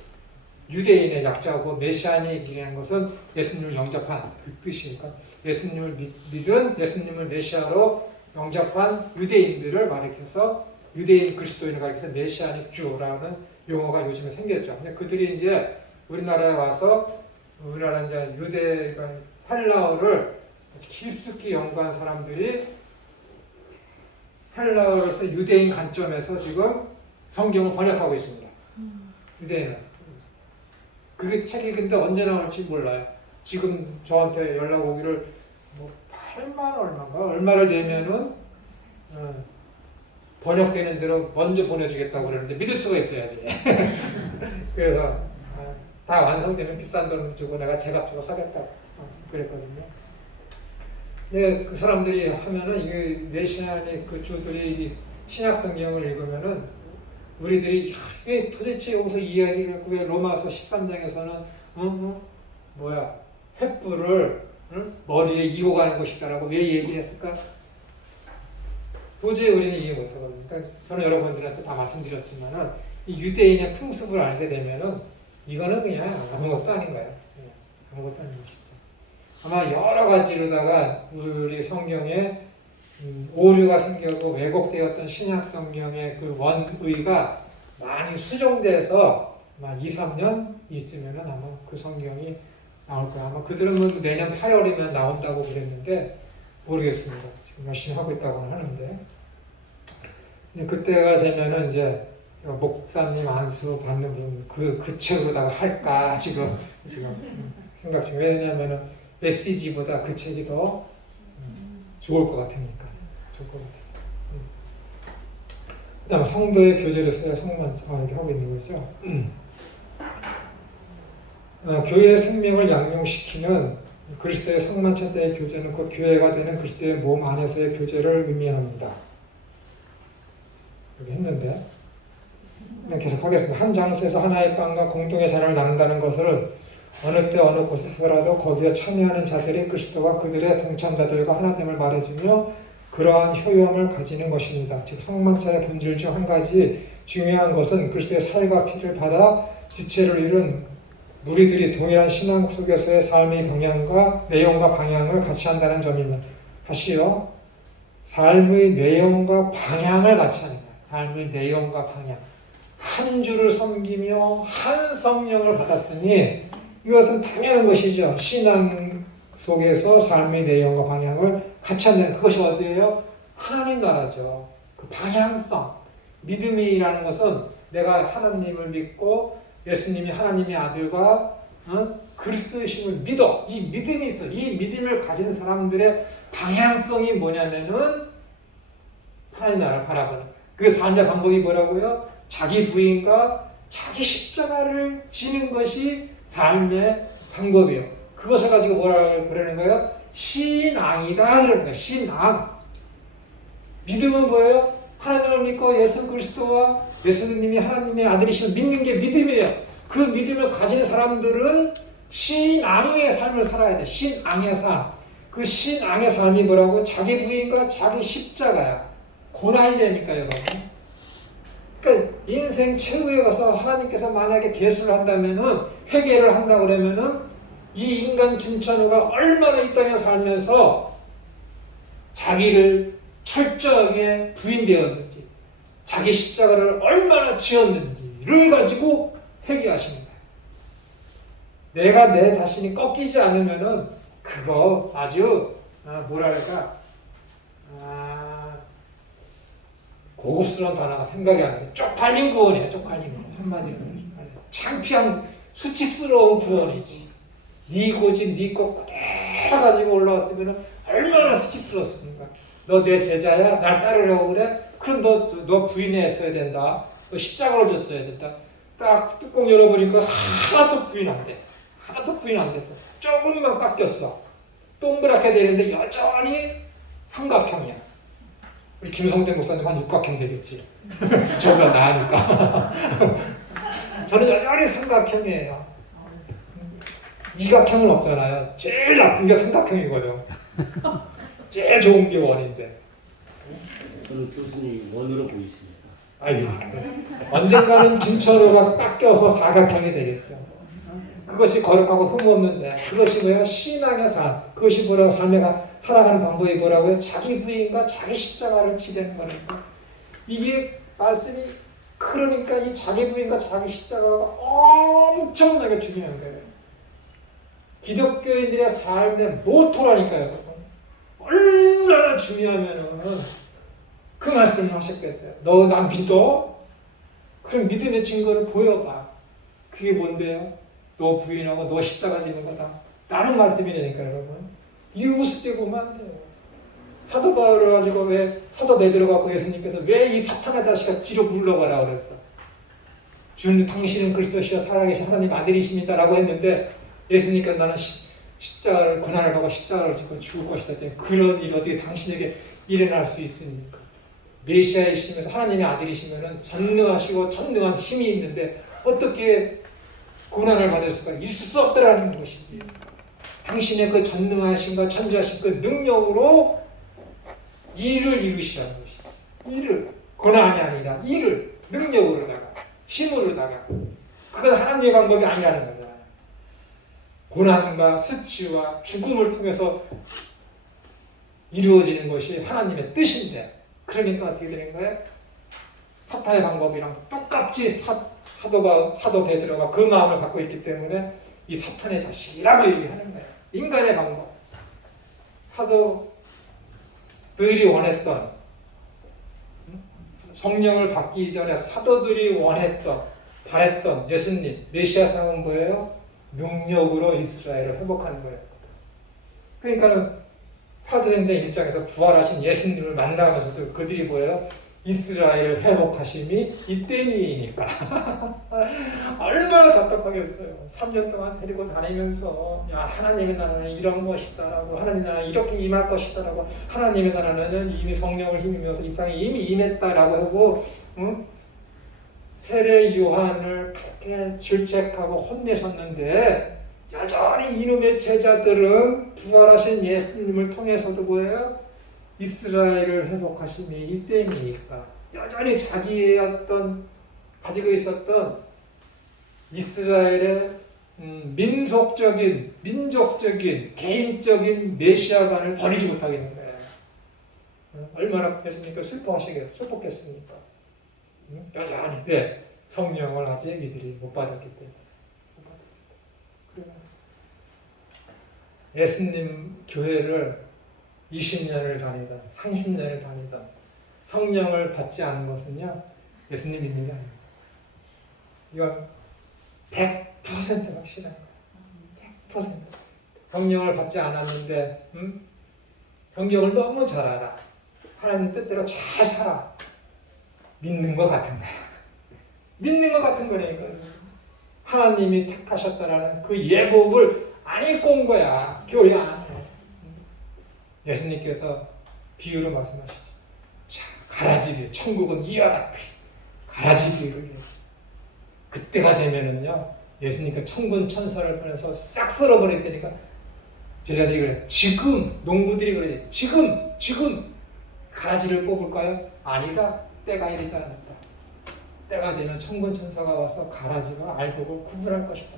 유대인의 약자고 메시아닉이라는 것은 예수님을 영접한 그 뜻이니까 예수님을 믿은 예수님을 메시아로 영접한 유대인들을 가리켜서 유대인 그리스도인을 가리켜서 메시아닉 주라는 용어가 요즘에 생겼죠. 근데 그들이 이제 우리나라에 와서 우리나라 이제 유대가 헬라어를 깊숙이 연구한 사람들이 헬라어로서 유대인 관점에서 지금 성경을 번역하고 있습니다. 유대인은. 그게 책이 근데 언제 나올지 몰라요. 지금 저한테 연락 오기를 뭐 8만 얼마인가? 얼마를 내면은 번역되는 대로 먼저 보내주겠다고 그러는데 믿을 수가 있어야지. 그래서 다 완성되면 비싼 돈 주고 내가 제값 주고 사겠다고 그랬거든요. 네, 그 사람들이 하면은 이 메시아닉 그 주들이 이 신약 성경을 읽으면은 우리들이 왜 도대체 여기서 이야기를 했고 왜 로마서 13장에서는 횃불을 머리에 이고 가는 것이다라고 왜 얘기를 했을까? 도저히 우리는 이해 못하거든요. 그러니까 저는 여러분들한테 다 말씀드렸지만은 이 유대인의 풍습을 알게 되면은 이거는 그냥 아무것도 아닌 거예요. 아무것도 아닌 것이죠. 아마 여러 가지로다가 우리 성경에 오류가 생겨고 왜곡되었던 신약 성경의 그 원의가 많이 수정돼서 아마 2, 3년 있으면은 아마 그 성경이 나올 거야. 아마 그들은 뭐 내년 8월이면 나온다고 그랬는데 모르겠습니다. 지금 열심히 하고 있다고는 하는데. 근데 그때가 되면은 이제 목사님 안수 받는 분 그 책으로다가 할까 지금 생각 중. 왜냐면은 메시지보다 그 책이 더 좋을 것 같으니까. 좋을 것 같아요. 그다음에 성도의 교제로서의 성만찬 이렇게 하고 있는 거죠. 교회의 생명을 양육시키는 그리스도의 성만찬 때의 교제는 곧 교회가 되는 그리스도의 몸 안에서의 교제를 의미합니다. 이렇게 했는데 계속 하겠습니다. 한 장소에서 하나의 빵과 공동의 잔을 나눈다는 것을 어느 때 어느 곳에서라도 거기에 참여하는 자들이 그리스도와 그들의 동참자들과 하나됨을 말해주며 그러한 효용을 가지는 것입니다. 즉 성만찬의 본질 중 한 가지 중요한 것은 그리스도의 살과 피를 받아 지체를 이룬 무리들이 동일한 신앙 속에서의 삶의 방향과 내용과 방향을 같이 한다는 점입니다. 다시요. 삶의 내용과 방향을 같이 하는 거예요. 삶의 내용과 방향. 한 주를 섬기며 한 성령을 받았으니 이것은 당연한 것이죠. 신앙 속에서 삶의 내용과 방향을 같이 한다는 그것이 어디예요? 하나님 나라죠. 그 방향성. 믿음이라는 것은 내가 하나님을 믿고 예수님이 하나님의 아들과 그리스도이심을 믿어. 이 믿음이 있어. 이 믿음을 가진 사람들의 방향성이 뭐냐면은 하나님 나라를 바라보는. 그 삶의 방법이 뭐라고요? 자기 부인과 자기 십자가를 지는 것이 삶의 방법이에요. 그것을 가지고 뭐라고 그러는 거예요? 신앙이다 그러는 거예요. 신앙. 믿음은 뭐예요? 하나님을 믿고 예수 그리스도와 예수님이 하나님의 아들이심을 믿는 게 믿음이에요. 그 믿음을 가진 사람들은 신앙의 삶을 살아야 돼. 신앙의 삶. 그 신앙의 삶이 뭐라고? 자기 부인과 자기 십자가야. 고난이 되니까 여러분. 그러니까 인생 최후에 가서 하나님께서 만약에 계수를 한다면은 회개를 한다 그러면은 이 인간 김천우가 얼마나 이 땅에 살면서 자기를 철저하게 부인되었는지 자기 십자가를 얼마나 지었는지를 가지고 회개하십니다. 내가 내 자신이 꺾이지 않으면은 그거 아주 뭐랄까 고급스러운 단어가 생각이 안 나요. 쪽팔린 구원이에요. 쪽팔린 구원. 한마디로 창피한 수치스러운 구원이지. 네 고집 네 것 그대로 가지고 올라왔으면 얼마나 수치스러웠습니까? 너 내 제자야? 날 따르려고 그래? 그럼 너 부인했어야 된다. 너 십자가를 줬어야 된다. 딱 뚜껑 열어보니까 하나도 부인 안 돼. 하나도 부인 안 됐어. 조금만 깎였어. 동그랗게 되는데 여전히 삼각형이야. 우리 김성태 목사님 한 육각형 되겠지. 저보다 나으니까. 저는 여전히 삼각형이에요. 이각형은 없잖아요. 제일 나쁜 게 삼각형이거든. 제일 좋은 게 원인데. 저는 교수님 원으로 보이십니다. 아유, 언젠가는 김천우가 깎여서 사각형이 되겠죠. 그것이 거룩하고 흠없는 자. 그것이 뭐야? 신앙의 삶. 그것이 뭐라고 삶에 살아가는 방법이 뭐라고요? 자기 부인과 자기 십자가를 지는 거니까. 이게 말씀이 그러니까 이 자기 부인과 자기 십자가가 엄청나게 중요한 거예요. 기독교인들의 삶의 모토라니까요. 여러분. 얼마나 중요하면은 그 말씀을 하셨겠어요. 너 난 믿어? 그럼 믿음의 증거를 보여봐. 그게 뭔데요? 너 부인하고 너 십자가 지는 거다. 라는 말씀이라니까 여러분. 이웃을 보면 안 돼요. 사도 바울을 가지고 왜 사도 베드로 갖고 예수님께서 왜 이 사탄의 자식아 뒤로 물러가라 그랬어. 주님 당신은 그리스도시여 살아계신 하나님 아들이십니다 라고 했는데 예수님께서 나는 십자가를 고난을 하고 십자가를 지고 죽을 것이다 했더니 그런 일이 어떻게 당신에게 일어날 수 있습니까? 메시아이시면서 하나님의 아들이시면은 전능하시고 전능한 힘이 있는데 어떻게 고난을 받을 수가 있을 수 없다라는 것이지. 당신의 그 전능하심과 천지하신 그 능력으로 일을 이루시라는 것이지. 일을 고난이 아니라 일을 능력으로다가 힘으로다가 그건 하나님의 방법이 아니라는 거잖아요. 고난과 수치와 죽음을 통해서 이루어지는 것이 하나님의 뜻인데, 그러니까 어떻게 되는 거예요? 사탄의 방법이랑 똑같이 사도 베드로가 그 마음을 갖고 있기 때문에 이 사탄의 자식이라고 얘기하는 거예요. 인간의 방법. 사도들이 원했던, 성령을 받기 전에 사도들이 원했던, 바랬던 예수님, 메시아상은 뭐예요? 능력으로 이스라엘을 회복하는 거예요. 그러니까는 사도행전 1장에서 부활하신 예수님을 만나면서도 그들이 뭐예요? 이스라엘을 회복하심이 이때니까. 얼마나 답답하겠어요. 3년 동안 데리고 다니면서 야, 하나님의 나라는 이런 것이다라고, 하나님의 나라는 이렇게 임할 것이다라고, 하나님의 나라는 이미 성령을 힘입어서 이 땅에 이미 임했다라고 하고, 응? 세례 요한을 그렇게 질책하고 혼내셨는데 여전히 이놈의 제자들은 부활하신 예수님을 통해서도 뭐예요? 이스라엘을 회복하심이 이때니까 여전히 자기의 어떤 가지고 있었던 이스라엘의 민족적인 개인적인 메시아관을 버리지 못하겠는 거예요. 얼마나 예수님께 슬퍼했겠습니까? 여전히 왜? 성령을 아직 이들이 못 받았기 때문에. 예수님 교회를 20년을 다니던 30년을 다니던 성령을 받지 않은 것은요, 예수님 믿는 게 아닙니다. 이건 100% 확실한 거예요. 100%. 성령을 받지 않았는데 성경을 너무 잘 알아. 하나님 뜻대로 잘 살아. 믿는 것 같은 거야. 믿는 것 같은 거니까. 하나님이 택하셨다라는 그 예복을 안 입고 온 거야. 교회 안에. 예수님께서 비유로 말씀하시죠. 자, 가라지기, 천국은 이와 같으리. 가라지기를. 그때가 되면은요, 예수님께 천군 천사를 보내서 싹 쓸어버렸다니까. 제자들이 그래. 지금, 농부들이 그래. 지금 가라지를 뽑을까요? 아니다. 때가 이르지 않았다. 때가 되면 천군 천사가 와서 가라지와 알곡을 구분할 것이다.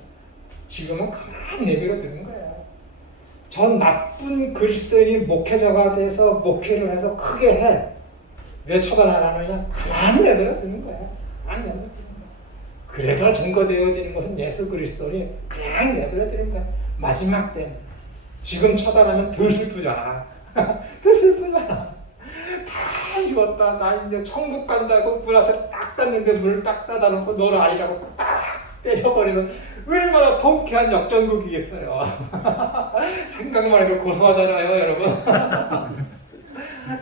지금은 가만히 내버려 두는 거야. 전 나쁜 그리스도인이 목회자가 돼서 목회를 해서 크게 해. 왜 처단 안 하느냐? 가만히 내버려 두는 거야. 가만히 내버려 두는 거야. 그래도 증거되어지는 것은 예수 그리스도니 그냥 내버려 두는 거야. 마지막 때는. 지금 처단하면 덜 슬프잖아. 덜 슬프잖아. 다 이뤘다. 나 이제 천국 간다고 문 앞에 딱 갔는데 문을 딱 닫아놓고 너를 아니라고 딱 때려버리면 얼마나 통쾌한 역전극이겠어요. 생각만 해도 고소하잖아요, 여러분.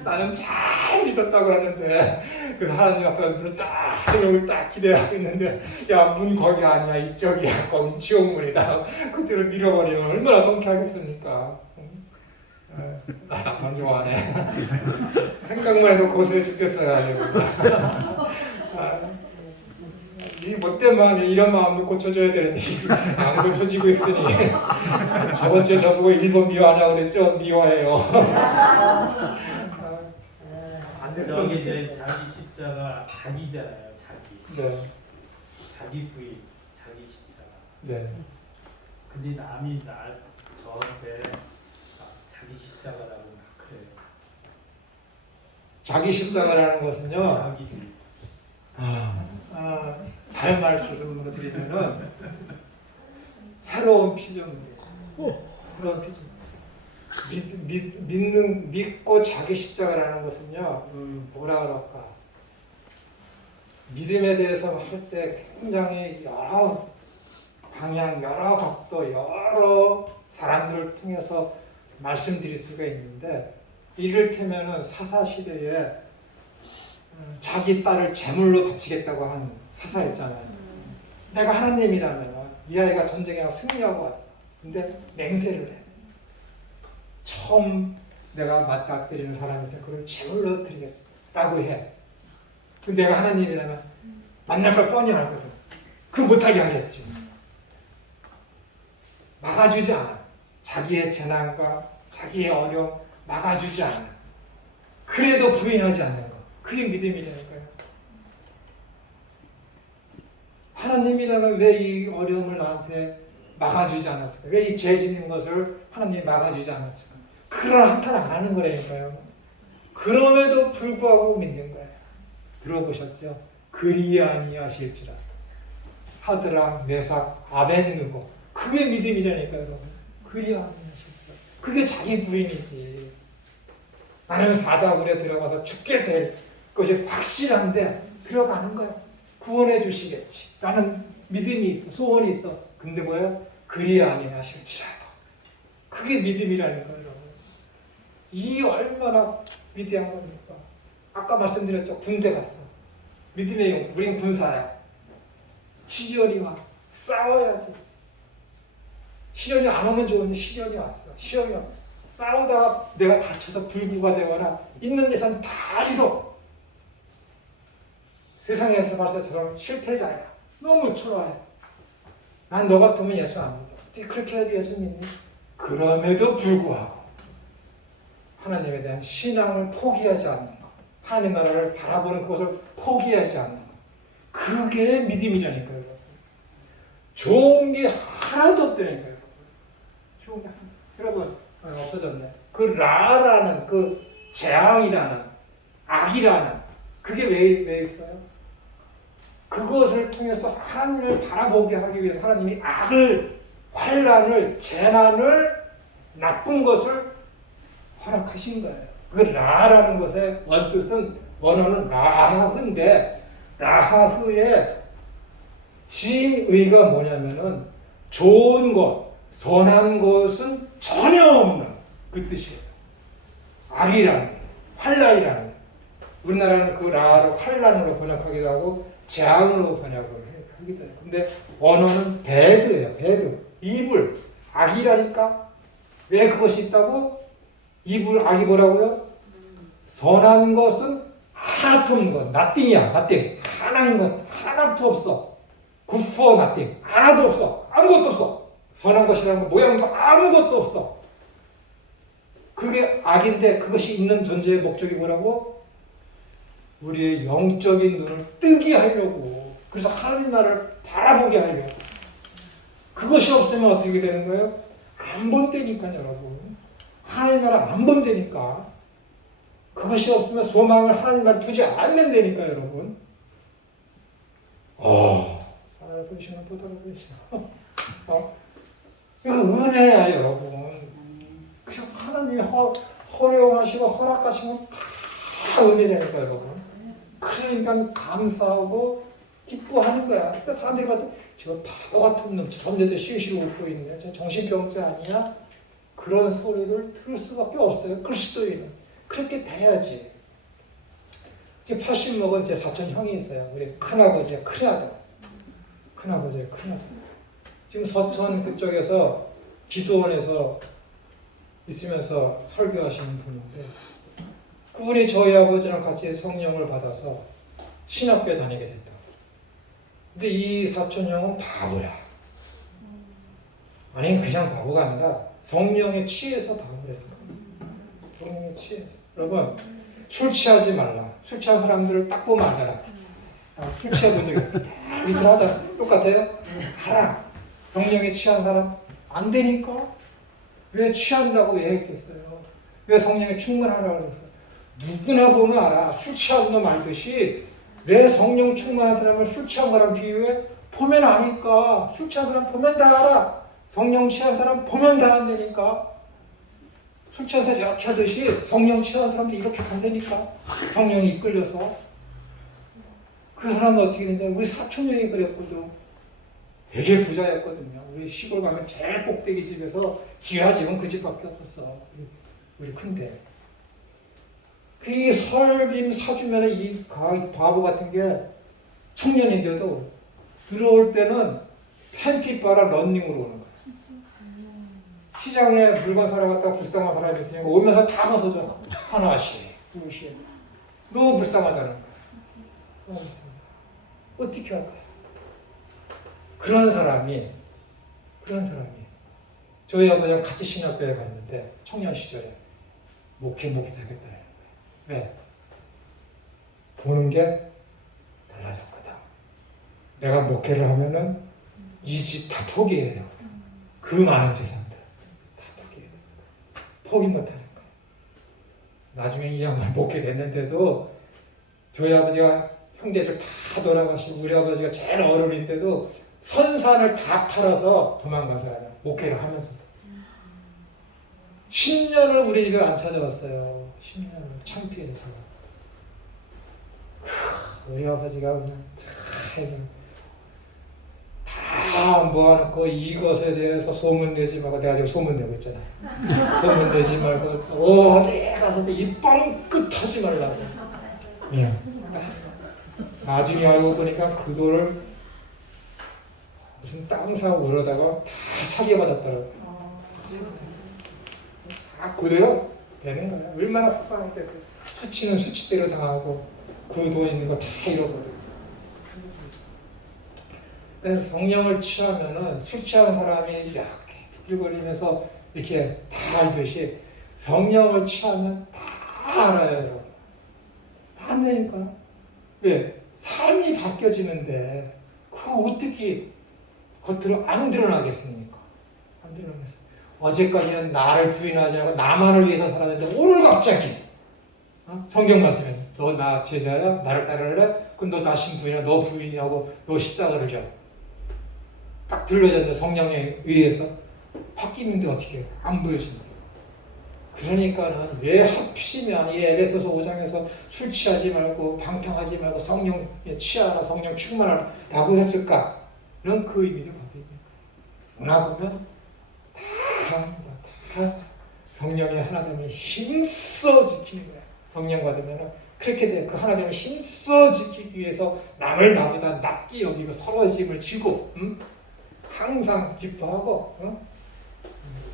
나는 잘 믿었다고 하는데 그래서 하나님 앞에 문을 딱 여기 딱 기대하고 있는데 야, 문 거기 아니야, 이쪽이야. 거긴 지옥문이다. 그들을 밀어버리면 얼마나 통쾌하겠습니까? 나만 좋아하네. 생각만 해도 고소해 죽겠어요. 이 못되면 이런 마음도 고쳐줘야 되는데 안 고쳐지고 있으니 저번 주에 저보고 일본 미워하냐고 그랬죠? 미워해요. 안 됐으면 여기 이제 좋겠어요. 자기 십자가 자기잖아요. 자기. 네. 자기 부인, 자기 십자가. 네. 근데 남이 저한테 자기 십자가라고 막 그래요. 자기 십자가라는 것은요. 자기 부인. 다른 말씀으로 드리면은 새로운 피조물이에요. 새로운 피조물. 믿고 자기 십자가라는 것은요, 뭐라 그럴까. 믿음에 대해서 할 때 굉장히 여러 방향, 여러 각도, 여러 사람들을 통해서 말씀드릴 수가 있는데, 이를테면은 사사시대에 자기 딸을 제물로 바치겠다고 하는 사사 있잖아요. 내가 하나님이라면 이 아이가 전쟁에 승리하고 왔어. 근데 맹세를 해. 처음 내가 맞닥뜨리는 사람이 있으면 그걸 제물로 드리겠어 라고 해. 근데 내가 하나님이라면 만날 걸 뻔히 알거든. 그거 못하게 하겠지. 막아주지 않아. 자기의 재난과 자기의 어려움 막아주지 않아. 그래도 부인하지 않는 거. 그게 믿음이라니까요. 하나님이라면 왜 이 어려움을 나한테 막아주지 않았을까? 왜 이 죄 짓는 것을 하나님이 막아주지 않았을까? 그런 한탄 안 하는 거라니까요. 그럼에도 불구하고 믿는 거예요. 들어보셨죠? 그리 아니하실지라. 사드락, 메삭, 아벤느고. 그게 믿음이라니까요, 여러분. 그리 아니하실지라. 그게 자기 부인이지. 나는 사자굴에 들어가서 죽게 될 것이 확실한데 들어가는 거야. 구원해 주시겠지. 라는 믿음이 있어. 소원이 있어. 근데 뭐야? 그리 아니하실지라도. 그게 믿음이라는 거예요, 여러분. 이 얼마나 위대한 겁니까? 아까 말씀드렸죠. 군대 갔어. 믿음의 용. 우린 군사야. 시련이 와. 싸워야지. 시련이 안 오면 좋은데 시련이 왔어. 시련이 와. 싸우다가 내가 다쳐서 불구가 되거나 있는 예산 다 잃어. 세상에서 봤을 때 저런 실패자야. 너무 초라해. 난 너 같으면 예수 안 믿어. 어떻게 그렇게 해도 예수 믿니? 그럼에도 불구하고 하나님에 대한 신앙을 포기하지 않는 것. 하나님 나라를 바라보는 그것을 포기하지 않는 것. 그게 믿음이라니까요. 여러분. 좋은 게 하나도 없다니까요. 좋은 게 하나도. 여러분 없어졌네. 그 라라는 그 재앙이라는 악이라는 그게 왜 있어요? 그것을 통해서 하나님을 바라보게 하기 위해서 하나님이 악을, 환란을, 재난을, 나쁜 것을 허락하신 거예요. 그 라라는 것의 원어는 라하흐인데 라하흐의 진의가 뭐냐면은 좋은 것, 선한 것은 전혀 없는 그 뜻이에요. 악이라는, 환란이라는 거. 우리나라는 그 라를 환란으로 번역하기도 하고 재앙으로 번역을 하기도 해요. 근데 언어는 배드예요. 배드. 이불. 악이라니까. 왜 그것이 있다고? 이불, 악이 뭐라고요? 선한 것은 하나도 없는 것. nothing이야. nothing. 하나인 것. 하나도 없어. good for nothing. 하나도 없어. 아무것도 없어. 선한 것이라는 모양도 아무것도 없어. 그게 악인데 그것이 있는 존재의 목적이 뭐라고? 우리의 영적인 눈을 뜨게 하려고. 그래서 하나님 나라를 바라보게 하려고. 그것이 없으면 어떻게 되는 거예요? 안 본다니까요, 여러분. 하나님 나라 안 본다니까. 그것이 없으면 소망을 하나님 나라에 두지 않는다니까, 여러분. 알아보시나 보더라고요. 이거 은혜야, 여러분. 그래서 하나님이 허용하시고 허락하시면 다 은혜라니까, 여러분. 그러니까 감사하고 기뻐하는 거야. 그러니까 사람들이 봐도 저 바보 같은 놈 저런데도 실실 웃고 있네. 저 정신병자 아니야? 그런 소리를 들을 수밖에 없어요. 그리스도인은. 그렇게 돼야지. 80 먹은 제 사촌 형이 있어요. 우리 큰아버지의 큰아들. 큰아버지의 큰아들. 지금 서천 그쪽에서 기도원에서 있으면서 설교하시는 분인데 그분이 저희 아버지랑 같이 성령을 받아서 신학교에 다니게 됐다. 근데 이 사촌 형은 바보야. 아니 그냥 바보가 아니라 성령에 취해서 바보라니까. 성령에 취해서. 여러분 술 취하지 말라. 술 취한 사람들을 딱 보면 알잖아. 술 취해본 적이 없다. 우리들 하잖아. 똑같아요? 하라. 성령에 취한 사람 안 되니까. 왜 취한다고 왜 했겠어요? 왜 성령에 충만하라고 그랬어요? 누구나 보면 알아. 술 취한 놈 알듯이 왜 성령 충만한 사람을 술 취한 거랑 비유해? 보면 아니까. 술 취한 사람 보면 다 알아. 성령 취한 사람 보면 다 안되니까. 술 취한 사람 이렇게 하듯이 성령 취한 사람도 이렇게 간다니까. 성령이 이끌려서. 그 사람은 어떻게 된지 우리 사촌 형이 그랬거든. 되게 부자였거든요. 우리 시골 가면 제일 꼭대기 집에서 기와 집은 그 집밖에 없었어. 우리 큰데. 이 설빔 사주면 이 바보 같은 게 청년인데도 들어올 때는 팬티바랑 런닝으로 오는 거야. 시장에 물건 사러 갔다가 불쌍한 사람이 있으니까 오면서 다 벗어줘. 하나씩, 둘씩. 너무 불쌍하다는 거야. 어떻게 할까? 그런 사람이 저희 아버지랑 같이 신학교에 갔는데 청년 시절에 목회하겠다는 거예요. 왜? 보는 게 달라졌거든. 내가 목회를 하면은 이 집 다 포기해야 되거든. 그 많은 재산들 다 포기해야 되거든. 포기 못하는 거야. 나중에 이 양말 먹게 됐는데도 저희 아버지가 형제들 다 돌아가시고 우리 아버지가 제일 어른인데도 선산을 다 팔아서 도망가서 목회를 하면서도 10년을 우리 집에 안 찾아왔어요. 10년을 창피해서. 우리 아버지가 그냥 다 모아놓고 이것에 대해서 소문내지 말고, 내가 지금 소문내고 있잖아요. 소문내지 말고 어디 가서도 입뻥끗 하지 말라고. 예. 나중에 알고 보니까 그 돈을 무슨 땅 사고 그러다가 다 사기받았더라고요. 다 그대로 되는 거야. 얼마나 속상했겠어요. 수치는 수치대로 당하고 그 돈 있는 거 다 잃어버리고. 그래서 성령을 취하면은 술 취한 사람이 이렇게 비틀거리면서 이렇게 다 알듯이 성령을 취하면 다 알아요, 여러분. 다 안다니까. 왜? 삶이 바뀌어지는데 그 어떻게 겉으로 안 드러나겠습니까? 안 드러나겠어요. 어제까지는 나를 부인하지 않고 나만을 위해서 살았는데 오늘 갑자기 성경 말씀에 너 나 제자야? 나를 따르래? 그럼 너 자신 부인하고 너 부인하고 너 십자가를 져. 딱 들려졌는데 성령에 의해서 바뀌는데 어떻게 해요? 안 보여진다. 그러니까는 왜 하필이면 이 에베소서 5장에서 술 취하지 말고 방탕하지 말고 성령에 취하라, 성령 충만하라고 했을까? 이런 그 의미를 거기에 오나 보면 다 합니다. 다 성령이 하나 되면 힘써 지키는 거야. 성령 받으면 그렇게 돼. 그 하나 되면 힘써 지키기 위해서 남을 나보다 낫게 여기고 서로 짐을 지고 항상 기뻐하고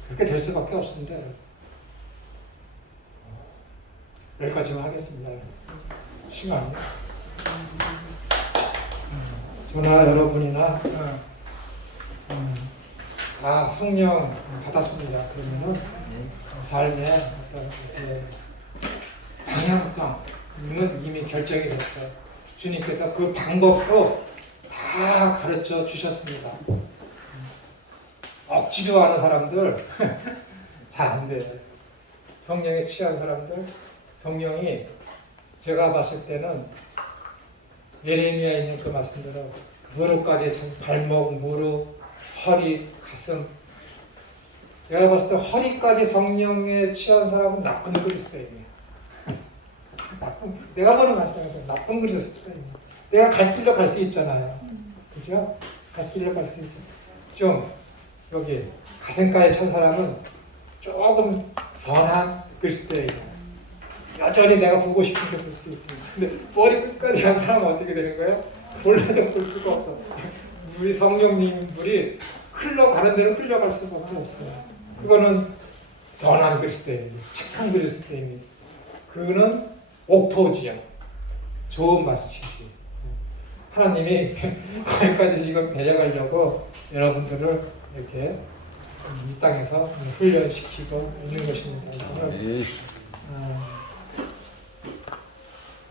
그렇게 될 수밖에 없습니다. 여기까지만 하겠습니다. 시간. 저나 여러분이나 성령 받았습니다. 그러면은 삶의 어떤 방향성은 이미 결정이 됐어요. 주님께서 그 방법도 다 가르쳐 주셨습니다. 억지로 하는 사람들 잘 안 돼요. 성령에 취한 사람들, 성령이 제가 봤을 때는 예레미야에 있는 그 말씀대로 무릎까지 발목, 무릎, 허리, 가슴. 내가 봤을 때 허리까지 성령에 취한 사람은 나쁜 그리스도인이에요. 내가 보는 관점에서 나쁜 그리스도인이에요. 내가 갈 길로 갈 수 있잖아요. 그죠? 갈 길로 갈 수 있죠. 좀 여기 가슴가에 찬 사람은 조금 선한 그리스도인이에요. 여전히 내가 보고 싶은 게 볼 수 있습니다. 근데 머리 끝까지 간 사람은 어떻게 되는 거예요? 본래도 볼 수가 없어. 우리 성령님 물이 흘러가는 대로 흘러갈 수밖에 없어요. 그거는 선한 그리스도인이지, 착한 그리스도인이지. 그거는 옥토지요. 좋은 맛이지. 하나님이 거기까지 지금 데려가려고 여러분들을 이렇게 이 땅에서 훈련시키고 있는 것입니다.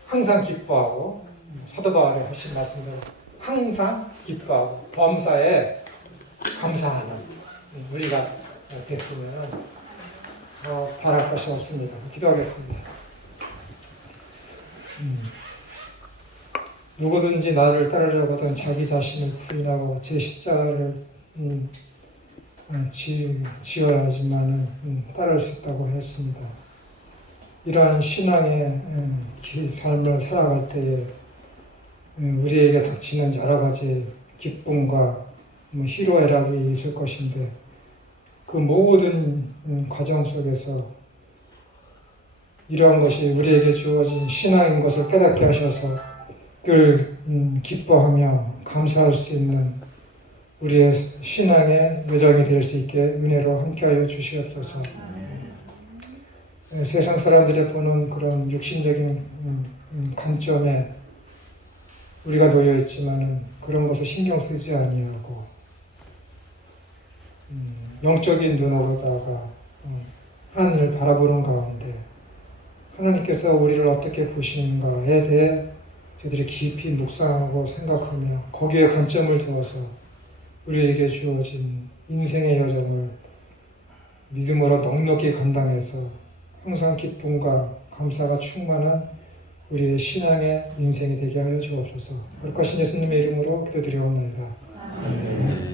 항상 기뻐하고 사도 바울이 하신 말씀대로 항상 기뻐하고 범사에 감사하는 우리가 됐으면 바랄 것이 없습니다. 기도하겠습니다. 누구든지 나를 따르려거든 자기 자신을 부인하고 제 십자가를 지어야지만은 따를 수 있다고 했습니다. 이러한 신앙의 삶을 살아갈 때에 우리에게 닥치는 여러 가지 기쁨과 희로애락이 있을 것인데 그 모든 과정 속에서 이러한 것이 우리에게 주어진 신앙인 것을 깨닫게 하셔서 늘 기뻐하며 감사할 수 있는 우리의 신앙의 여정이 될 수 있게 은혜로 함께하여 주시옵소서. 세상 사람들이 보는 그런 육신적인 관점에 우리가 놓여 있지만은 그런 것을 신경 쓰지 아니하고 영적인 눈으로다가 하나님을 바라보는 가운데 하나님께서 우리를 어떻게 보시는가에 대해 저희들이 깊이 묵상하고 생각하며 거기에 관점을 두어서 우리에게 주어진 인생의 여정을 믿음으로 넉넉히 감당해서 항상 기쁨과 감사가 충만한 우리의 신앙의 인생이 되게 하여 주옵소서. 거룩하신 예수님의 이름으로 기도드리옵나이다. 아멘.